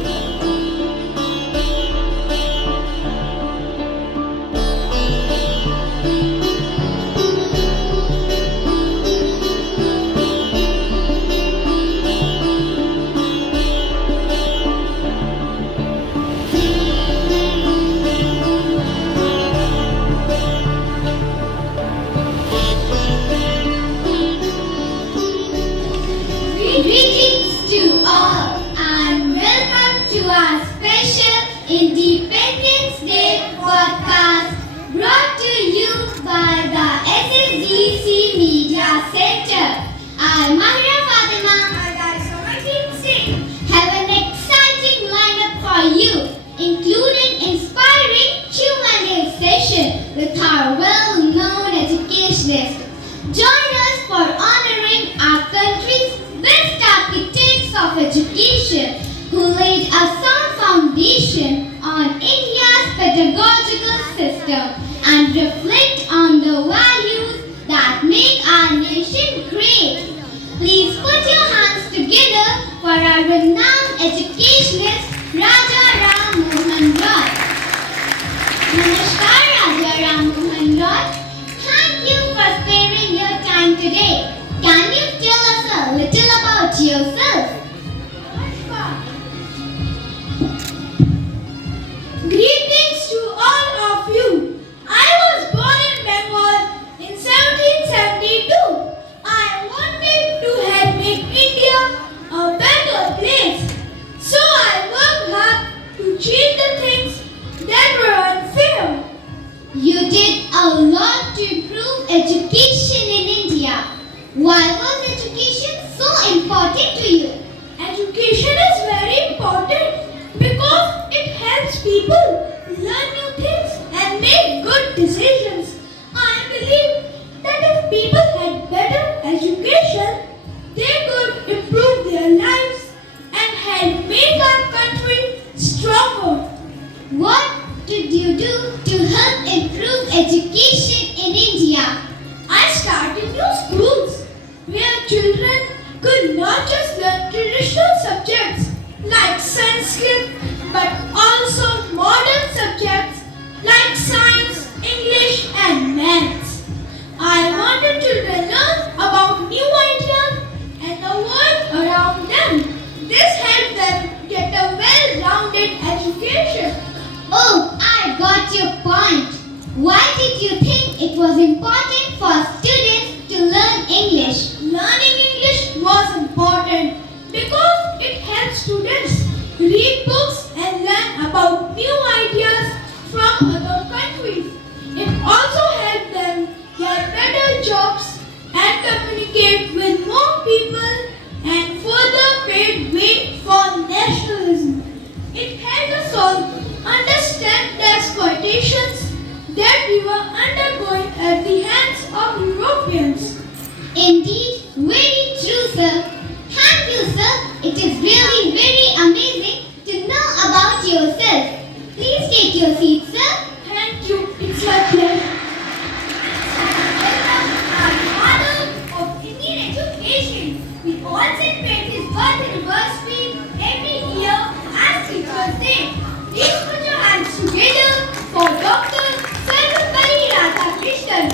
Greetings to all and welcome to our special Independence Day podcast brought to you by the SSDC Media Center. I'm Mahira Fatima and I Somatin Singh have an exciting lineup for you, including inspiring Q&A session with our well-known educationist. Join us for honoring our country's best architects of education who laid a sound foundation on India's pedagogical system and reflect on the values that make our nation great. Please put your hands together for our renowned educationist Raja Ram Mohan Roy. Namaskar Raja Ram Mohan Roy. Thank you for sparing your time today. Can you tell us a little about yourself? Greetings to all of you. I was born in Bengal in 1772. I wanted to help make India a better place. So I worked hard to change the things that were unfair. You did a lot to improve education in India. Why was education so important to you? Education is very important because it helps people learn new things and make good decisions. I believe that if people had better education, they could improve their lives and help make our country stronger. What did you do to help improve education in India? I started new schools where children could not just learn traditional subjects like Sanskrit but also modern subjects like science, English and maths. I wanted children learn about new ideas and the world around them. This helped them get a well-rounded education. Oh, I got your point. Why did you think it was important for students to learn English? Learning English was important because it helps students read books and learn about new ideas from other countries. It also helped them get better jobs and communicate with more people and further paved way for nationalism. It helped us all understand the exploitations that we were undergoing at the hands of Europeans. Indeed, very true, sir. Thank you, sir. It is really very amazing to know about yourself. Please take your seat, sir. Thank you. It's my pleasure. Our father of Indian education. We all celebrate his birth anniversary every year as Teachers' Day. Please put your hands together for Dr. Sarvepalli Radhakrishnan.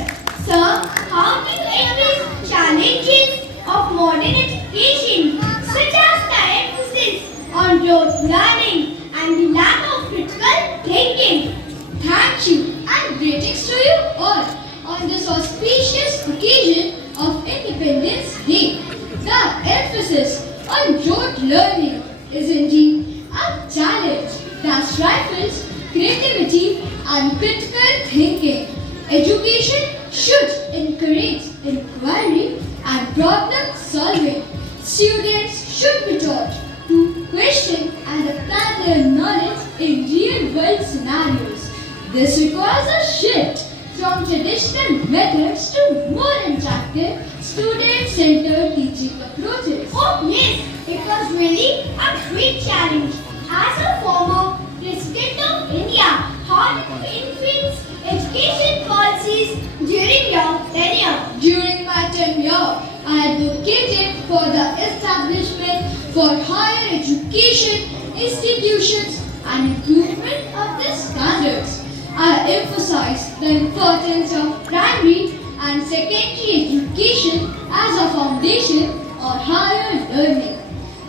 Sir, how do you address challenges of modern education, such as the emphasis on rote learning and the lack of critical thinking? Thank you and greetings to you all on this auspicious occasion of Independence Day. The emphasis on rote learning is indeed a challenge that stifles creativity and critical thinking. Education should encourage inquiry and problem solving. Students should be taught to question and apply their knowledge in real world scenarios. This requires a shift from traditional methods to more interactive, student-centered teaching approaches. Oh yes, it was really a great challenge. As a former President of India, how did you influence education policies during your tenure? During my tenure, I advocated for the establishment for higher education institutions and improvement of their standards. I emphasized the importance of primary and secondary education as a foundation of higher learning.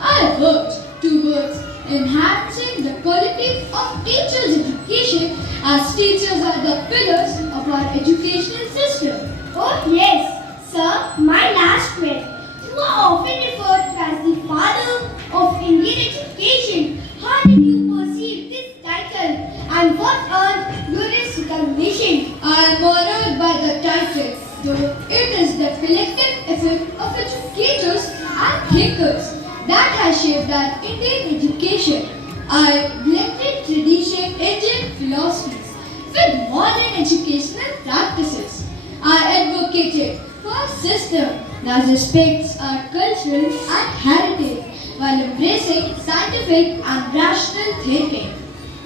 I worked towards enhancing the quality of teachers' education as teachers are the pillars of our educational system. Oh yes, sir, my last friend. You are often referred to as the father of Indian education. How did you perceive this title and what earned you this recognition? I am honored by the title, though it is the collective effort of educators and thinkers that has shaped our Indian education. I blended traditional Indian philosophies with modern educational practices. I advocated first system that respects our culture and heritage while embracing scientific and rational thinking.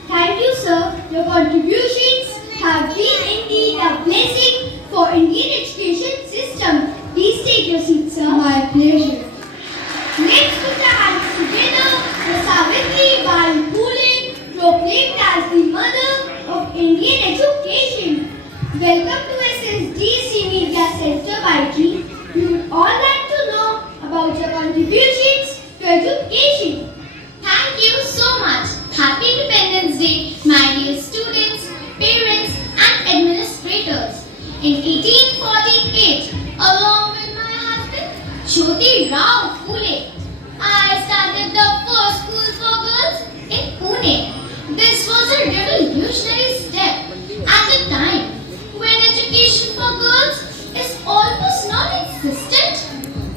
Thank you, sir. Your contributions have been indeed a blessing for Indian education system. Please take your seat, sir. My pleasure. Let's put our hands together for Savitri Bai Phule, proclaimed as the mother of Indian education. Welcome to SSDC Media Center, Baiji. We would all like to know about your contributions to education. Thank you so much. Happy Independence Day, my dear students, parents, and administrators. In 1848, along with my husband, Jyoti Rao Phule, I started the first school for girls in Pune. This was a revolutionary step at a time when education for girls is almost non-existent.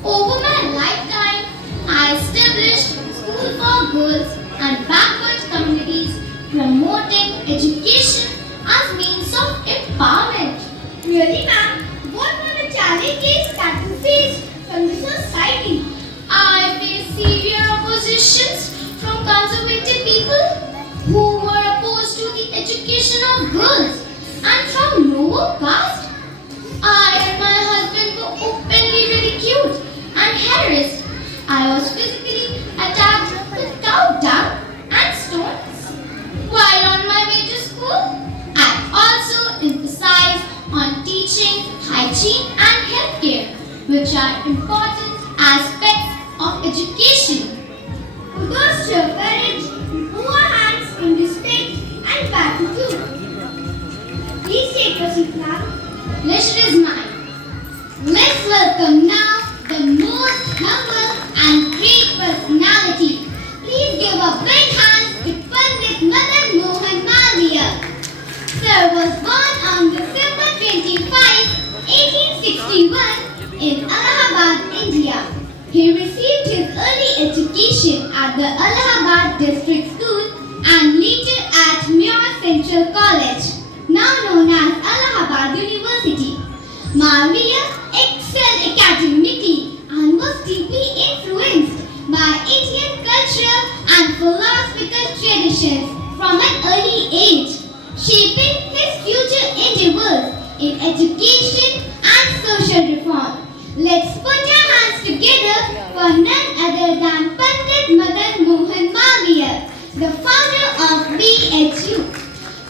Over my lifetime, I established school for girls and backward communities, promoting education as means of empowerment. Really, ma'am? What were the challenges that you faced from the society? I faced severe oppositions from conservative people who were opposed to the education of girls and from lower caste. I and my husband were openly ridiculed and harassed. I was physically attacked with cow dung and stones. While on my way to school, I also emphasized on teaching hygiene and healthcare, which are important aspects of education. Kudos to your courage, poor hands in respect and gratitude. Please take your seat, ma'am. Pleasure is mine. Let's welcome now the most humble and great personality. Please give a big hand to Pandit Madan Mohan Malviya. Sir was born on December 25, 1861 in Allahabad, India. He received his early education at the Allahabad District School and later at Muir Central College, now known as Allahabad University. Malviya excelled academically and was deeply influenced by Indian cultural and philosophical traditions from an early age, shaping his future endeavors in education and social reform. Let's put our hands together for none other than Pandit Madan Mohan Malviya, the founder of BHU.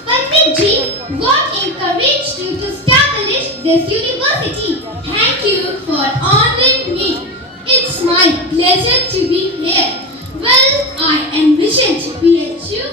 Pandit ji, what encouraged you to establish this university? Thank you for honoring me. It's my pleasure to be here. Well, I envisioned BHU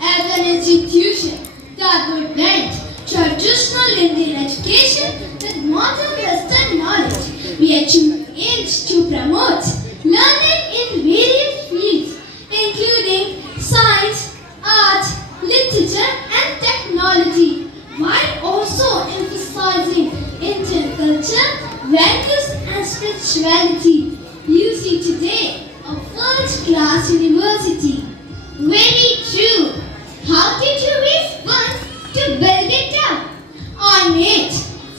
as an institution that would blend traditional Indian education with modern Western knowledge. BHU aims to promote learning in various fields, including science, art, literature, and technology, while also emphasizing Indian culture, values, and spirituality. You see today a first-class university. Very true. How did you raise funds to build it up? On it,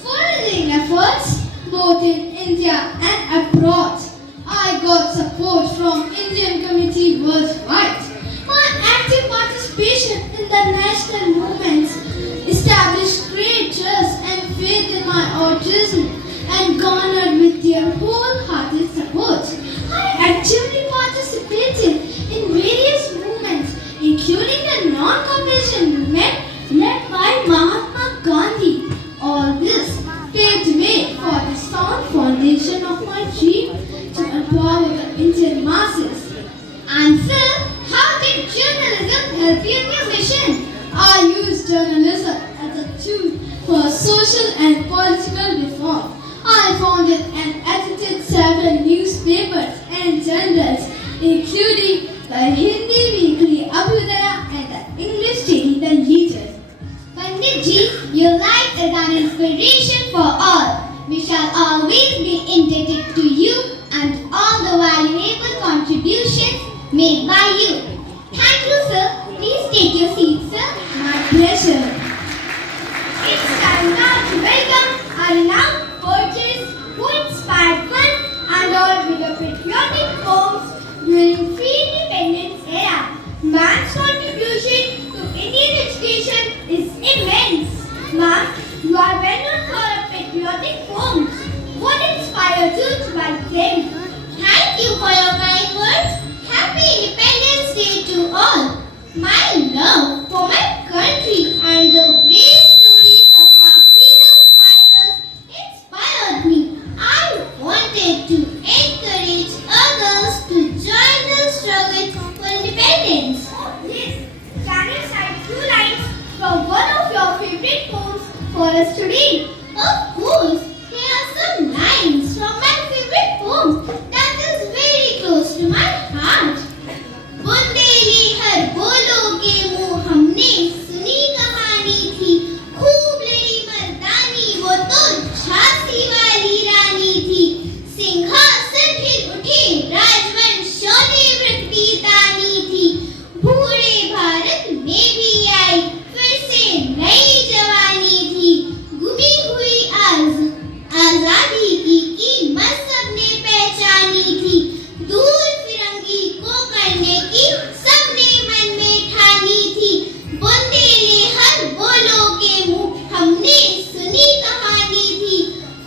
following efforts both in India and abroad. I got support from Indian community worldwide. My active participation in the national movements established great trust and faith in my autism and garnered with their wholehearted support. I actively participated in various movements, including the non-cooperation movement led by Mahatma Gandhi. All this paved way for the sound foundation of my dream to empower the Indian masses. And sir, how did journalism help you in your mission? I used journalism as a tool for social and political reform. I founded and edited several newspapers and journals, including the Hindi weekly Abhyudaya and the English daily The Leader. Pandit ji, your life is an inspiration for all. We shall always be indebted to you and all the valuable contributions made by you. Thank you, sir. Please take your seat, sir. My pleasure. It's time now to welcome our renowned poetess who the patriotic poems during pre-independence era. Man's contribution to Indian education is immense. Ma'am, you are well known for your patriotic poems. What inspired you to write them? Thank you for your kind words. Happy Independence Day to all. My love for my country and the brave stories of our freedom fighters inspired me. I wanted to encourage others to join the struggle for independence. Oh yes, can you cite two lines from one of your favorite poems for us today? Of course, here are some lines from my favorite poem that is very close to my heart. Bundeli हर बोलो के मुंह हमने सुनी कहानी थी, खूब लड़ी मर्दानी वो तो झांसी वाली रानी थी, सिंहासन हिल उठे राजवंशों ने पृथ्वी तानी थी, बूढ़े भारत में भी आई फिर से नई जवानी थी, गुमी हुई आजादी की कीमत सबने पहचानी थी, दूर फिरंगी को करने की सबने मन में ठानी थी, बुंदेले हर बोलो के मुंह हमने सुनी कहानी थी,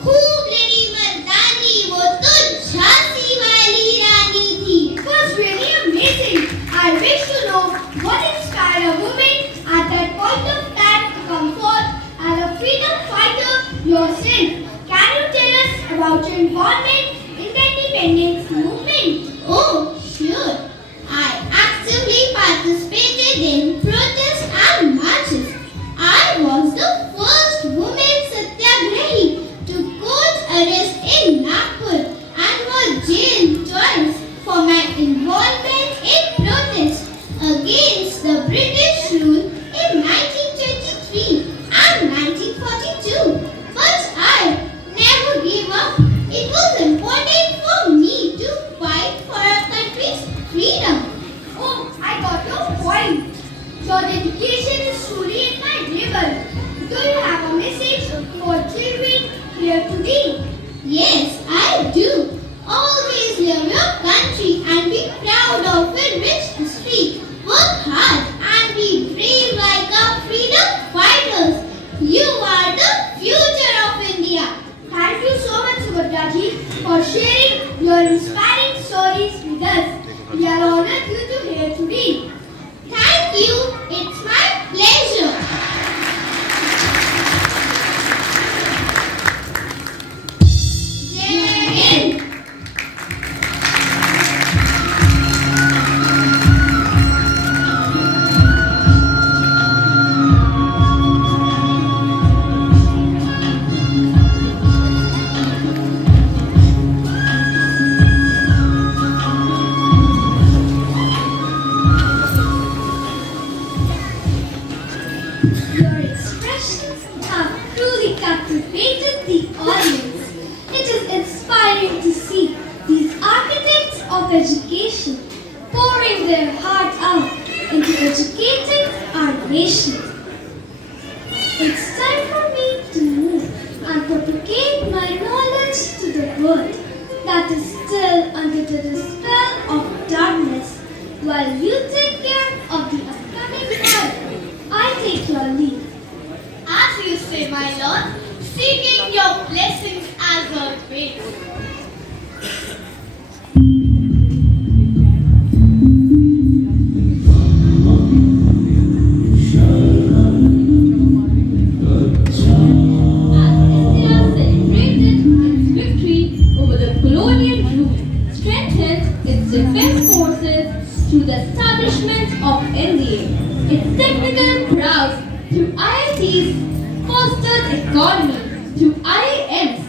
खूब लड़ी मर्दानी वो तो झांसी वाली रानी थी. It was really amazing. I wish to know what inspired a woman at that point of time to come forth as a freedom fighter yourself. Can you tell us about your involvement in the independence movement? Oh, sure. I actively participated in protests and marches. I was the first woman satyagrahi to court arrest in Nagpur and was jailed twice for my involvement in protests against the British rule in 1923 and 1942. But I never gave up. It was important for me to fight for our country's freedom. Oh, I got your point. Your dedication is truly admirable. Do you have a message for children here today? Yes, I do. Always love your country and be proud of its rich history. Work hard and be brave like our freedom fighters. You are the future of India. Thank you so much, Subhadra ji, for sharing your inspiring stories with us. We are honored you to hear today. Thank you. It's my pleasure. Jai Hind. Your expressions have truly captivated the audience. It is inspiring to see these architects of education pouring their heart out into educating our nation. It's time for me to move and propagate my knowledge to the world that is still under the spell of darkness, while you take care of the upcoming life. I take your leave. As you say, my lord, seeking your blessings as always. As India celebrated its victory over the colonial rule, strengthened its defense forces through the establishment of NDA, its technical prowess through IITs, fostered economy through IIMs,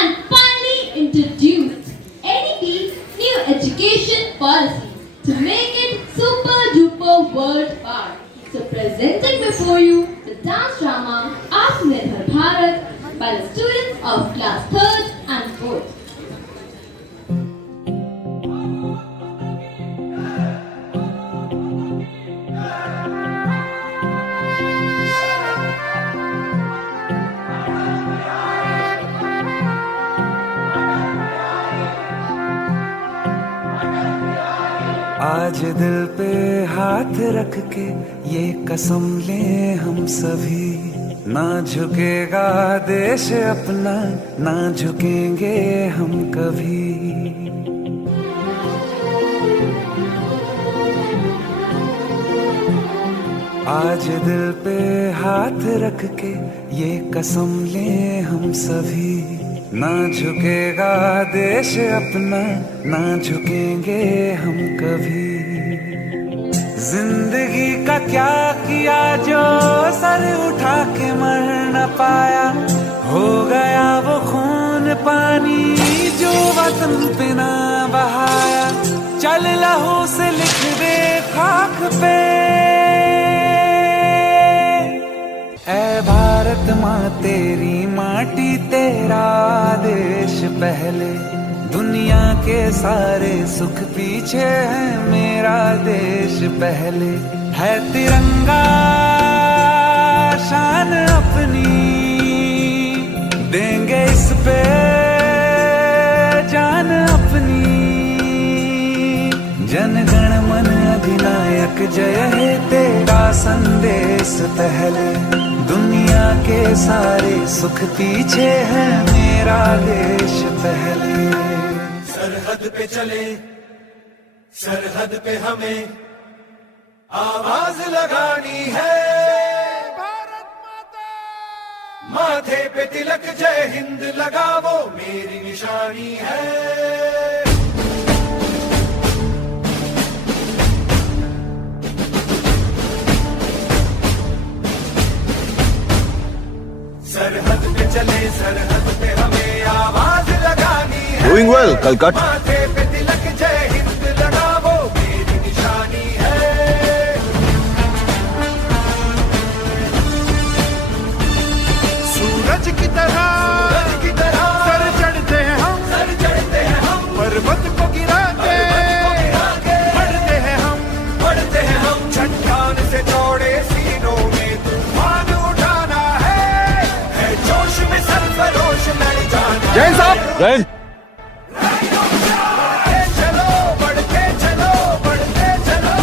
and finally introduced NEP new education policy to make it super duper world power. So presenting before you the dance drama Atmanirbhar Bharat by the students of class 3rd and 4th. आज दिल पे हाथ रख के ये कसम ले हम सभी, ना झुकेगा देश अपना, ना झुकेंगे हम कभी। आज दिल पे हाथ रख के ये कसम ले हम सभी, ना झुकेगा देश अपना, ना झुकेंगे हम कभी। जिंदगी का क्या किया जो सर उठा के मर न पाया, हो गया वो खून पानी जो वतन पे ना बहाया। चल लहू से लिख दे खाक पे, ऐ भारत माँ तेरी माटी तेरा देश पहले, दुनिया के सारे सुख पीछे है मेरा देश पहले। है तिरंगा शान अपनी, देंगे इस पे जान अपनी। जन गण मन अधिनायक जय हे तेरा संदेश पहले, दुनिया के सारे सुख पीछे है मेरा देश पहले। सरहद पे चले, सरहद पे हमें आवाज लगानी है। भारत माता, माथे पे तिलक जय हिंद लगावो मेरी निशानी है। सरहद पे चले, सरहद पे हमें आवाज लगानी है। Doing well, Calcutta. माथे पे तिलक जय हिंद लगावो मेरी निशानी है। सूरज की तरह सर चढ़ते हैं हम, सर चढ़ते हैं हम। पर्वत को गिरा के बढ़ते हैं हम, बढ़ते हैं हम। चट्टान से चौड़े सीनों में तूफान उठाना है, जोश में सरफरोश लड़ जाना। जय साहब, जय। चलो बढ़ते चलो, बढ़ते चलो,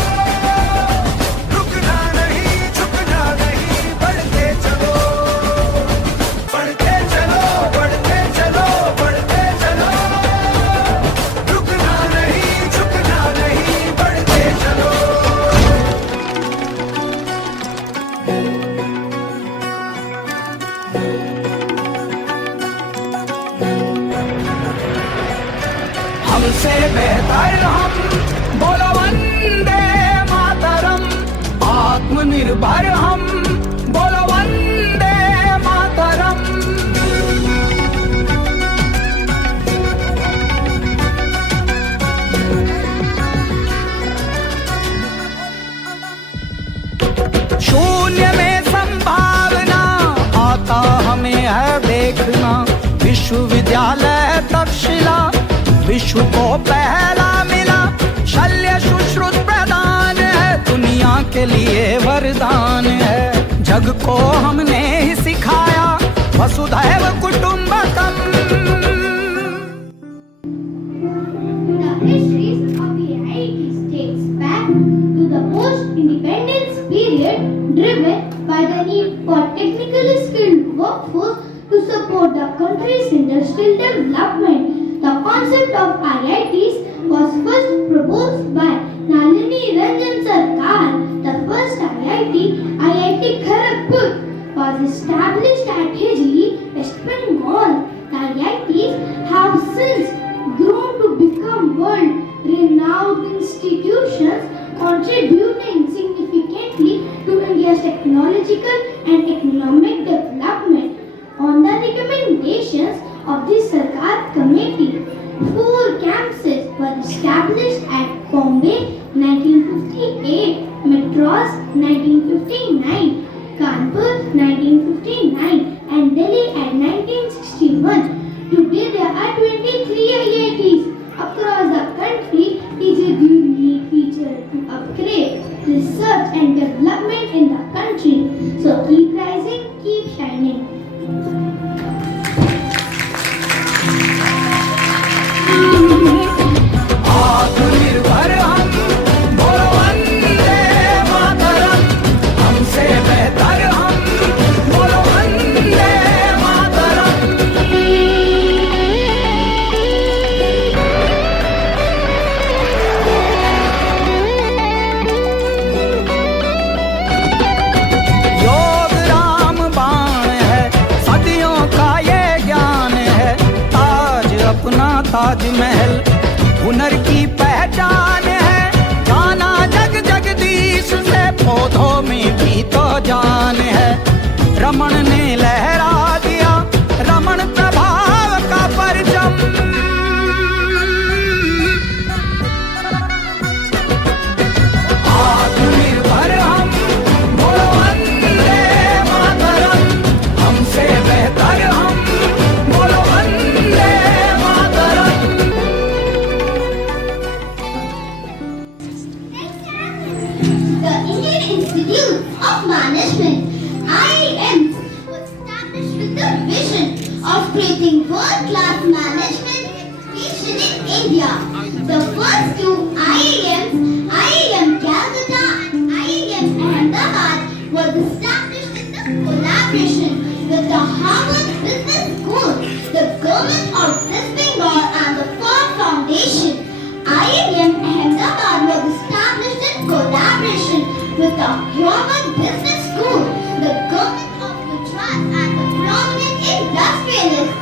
रुकना नहीं झुकना नहीं, बढ़ते चलो, बढ़ते चलो, बढ़ते चलो, बढ़ते चलो, रुकना नहीं झुकना नहीं, बढ़ते चलो। हमसे बेहतर हम बोलो वंदे मातरम, आत्मनिर्भर हम बोलो वंदे मातरम। शून्य में संभावना आता हमें है देखना, विश्वविद्यालय तक्षशिला विश्व को पहला मिला। शल्य सुश्रुत प्रदान है, दुनिया के लिए वरदान है। जग को हमने ही सिखाया वसुधैव कुटुंबकम। The histories of the IITs dates back to the post-independence period, driven by the need for technically skilled workforce to support the country's industrial development. The concept of IITs was first proposed by Nalini Ranjan Sarkar. The first IIT, IIT Kharagpur, was established at Hijli, West Bengal. The IITs have since grown to become world-renowned institutions, contributing significantly to India's technological and economic development. On the recommendations of the Sarkar Committee, 4 campuses were established at Bombay 1958, Madras 1959, Kanpur 1959 and Delhi at 1961. Today there are 23 IITs across the country. Is a unique feature to upgrade research and development in the country. So keep rising, keep shining. आत्मनिर्भर हम ताजमहल हुनर की पहचान है, जाना जग जगदीश से पौधों में भी तो जान है। रमण ने लहरा दिया रमण प्रभाव का परचम, आत्मनिर्भर हम बोलो वंदे मातरम, हमसे बेहतर हम बोलो Vande Mataram. The Indian Institute of Management (IIMs) was established with the vision of creating world-class management education in India. The first two IIMs, IIM Calcutta and IIM Ahmedabad, was established in the collaboration with the Harvard Business School, the Government of West Bengal, and the Ford Foundation. IIM Ahmedabad was established in collaboration with the Harvard Business School, the Government of Gujarat, and the prominent industrialists,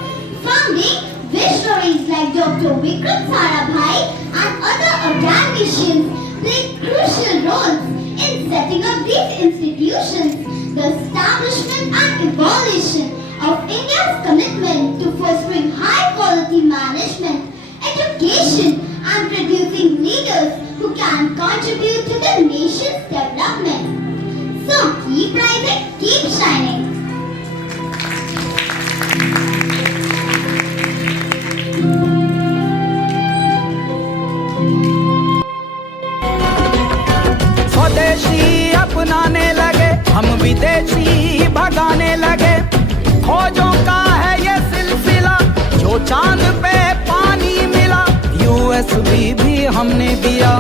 founding visionaries like Dr. Vikram Sarabhai and other academicians played crucial roles in setting up these institutions. The establishment and evolution of India's commitment to fostering high-quality management, education, and producing leaders who can contribute to the nation's development. So keep rising, keep shining. स्वदेशी अपनाने लगे हम विदेशी भगाने लगे, खोजों का है ये सिलसिला जो चांद पे पानी मिला। USB भी हमने दिया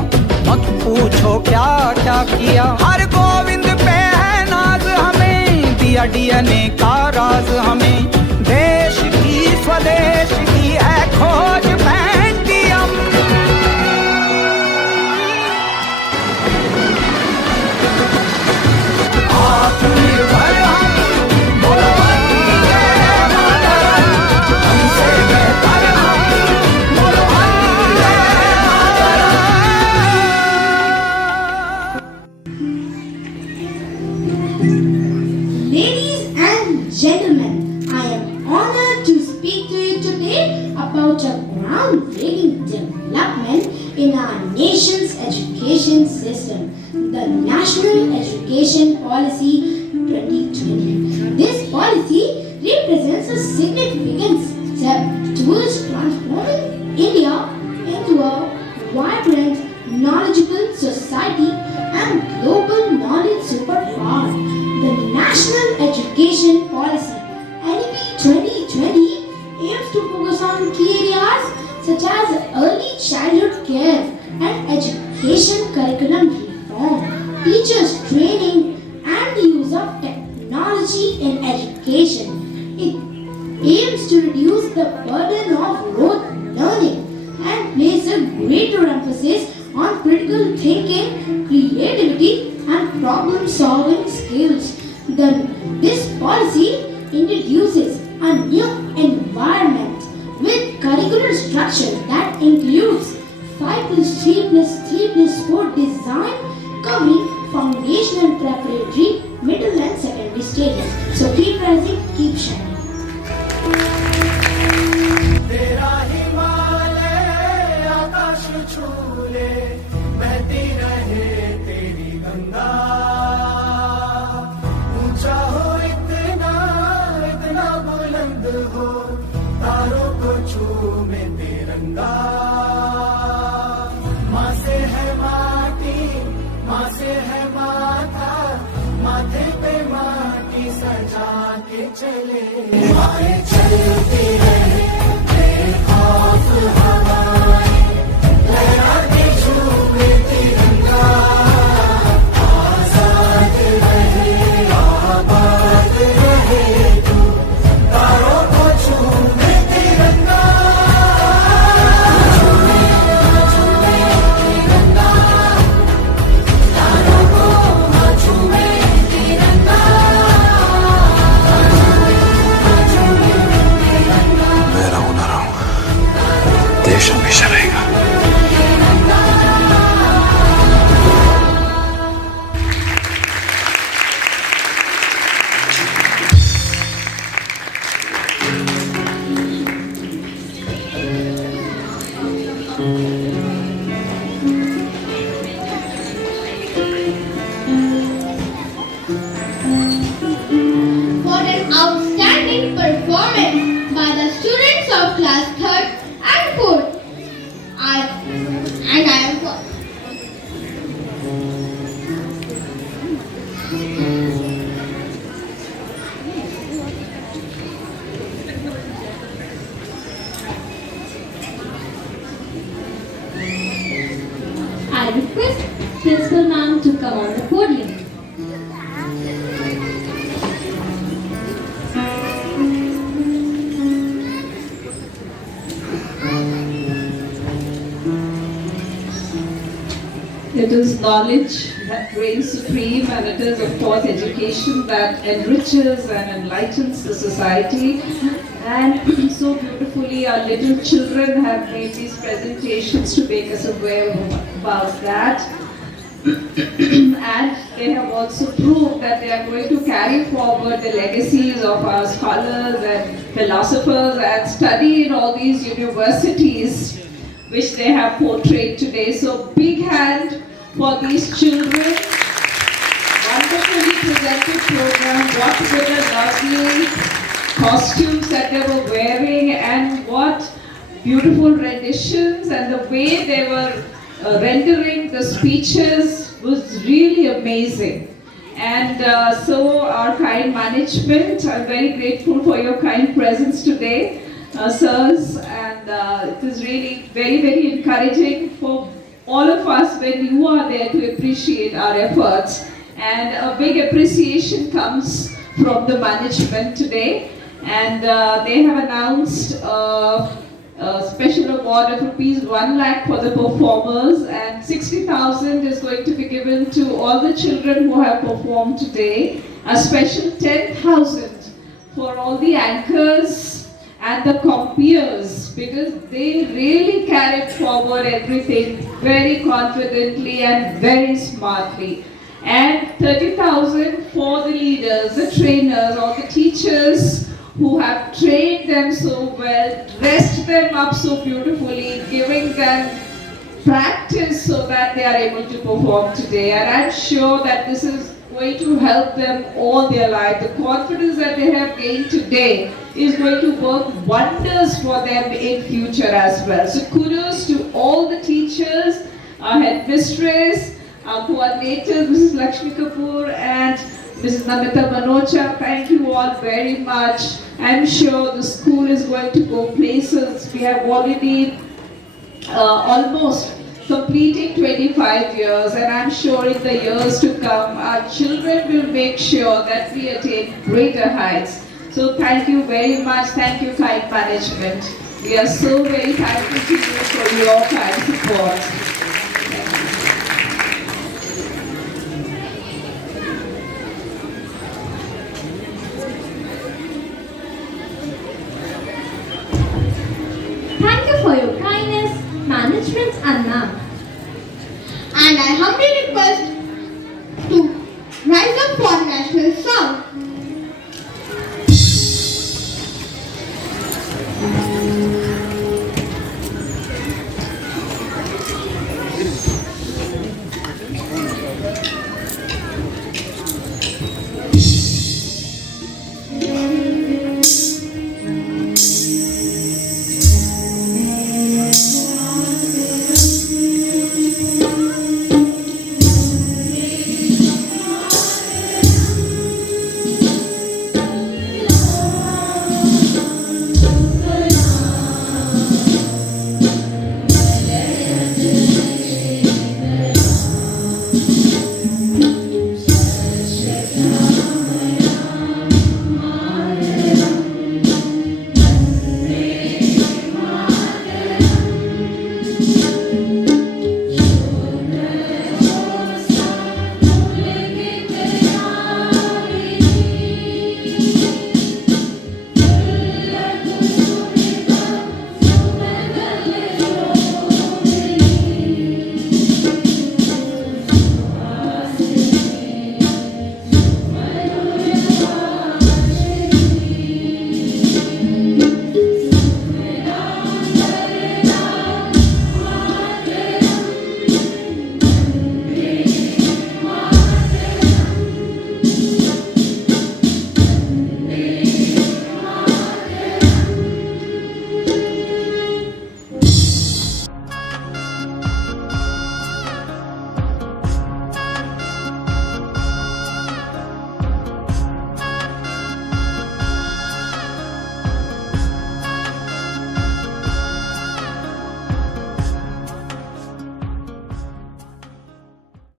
मत पूछो क्या क्या किया, हर गोविंद पे है नाज हमें, दिया DNA का राज हमें। देश की स्वदेश की है खोज पेंटियम, आत्मनिर्भर हम बोलो वंदे मातरम, हमसे बेहतर हम बोलो Vande Mataram. Ladies and gentlemen, I am honored to speak to you today about a groundbreaking development in our nation's education system, the National Education Policy 2020. This policy represents a significant step towards transforming India into a vibrant, knowledgeable society and global knowledge superpower. The National Education Policy (NEP 2020) aims to focus on key areas such as early childhood care and education curriculum reform, teachers training, and the use of technology in education. It aims to reduce the burden of rote learning and place a greater emphasis on critical thinking, creativity, and problem-solving skills. This policy introduces a new environment with curricular structure that includes 5+3+3+4 design covering foundational, preparatory, middle, and secondary stages. So keep rising, keep shining. तेरा हिमालय आकाश छूले, बहती रहे तेरी गंगा, ऊंचा हो इतना इतना बुलंद हो, तारों को छूमे तिरंगा। माँ से है माटी, माँ से है माथा, माथे पे माटी सजा के चले, आए चलती रहे बेखौफ हवाएं, लहरा के छूमे तिरंगा, आजाद रहे आबाद रहे तू, तारों को छूमे तिरंगा, छूमे छूमे तिरंगा, तारों को छूमे तिरंगा, छूमे तिरंगा। I request Principal Ma'am to come on the podium. It is knowledge that reigns supreme, and it is, of course, education that enriches and enlightens the society. And so beautifully, our little children have made these presentations to make us aware about that. And they have also proved that they are going to carry forward the legacies of our scholars and philosophers and study in all these universities which they have portrayed today. So big hand for these children. Wonderfully presented program. What were the lovely costumes that they were wearing, and what beautiful renditions, and the way they were rendering the speeches was really amazing. And so our kind management, I'm very grateful for your kind presence today, sirs, and it is really very, very encouraging for all of us when you are there to appreciate our efforts. And a big appreciation comes from the management today. And they have announced a special award of rupees 1 lakh for the performers, and 60,000 is going to be given to all the children who have performed today. A special 10,000 for all the anchors and the compeers, because they really carried forward everything very confidently and very smartly. And 30,000 for the leaders, the trainers, all the teachers who have trained them so well, dressed them up so beautifully, giving them practice so that they are able to perform today. And I'm sure that this is going to help them all their life. The confidence that they have gained today is going to work wonders for them in future as well. So kudos to all the teachers, our headmistress, our coordinators, Mrs. Lakshmi Kapoor and Mrs. Namita Manocha. Thank you all very much. I'm sure the school is going to go places. We have already almost completing 25 years, and I'm sure in the years to come, our children will make sure that we attain greater heights. So thank you very much. Thank you, kind management. We are so very thankful to you for your kind support. Thank you for your kindness, management and ma'am. And I humbly request to rise up for national song.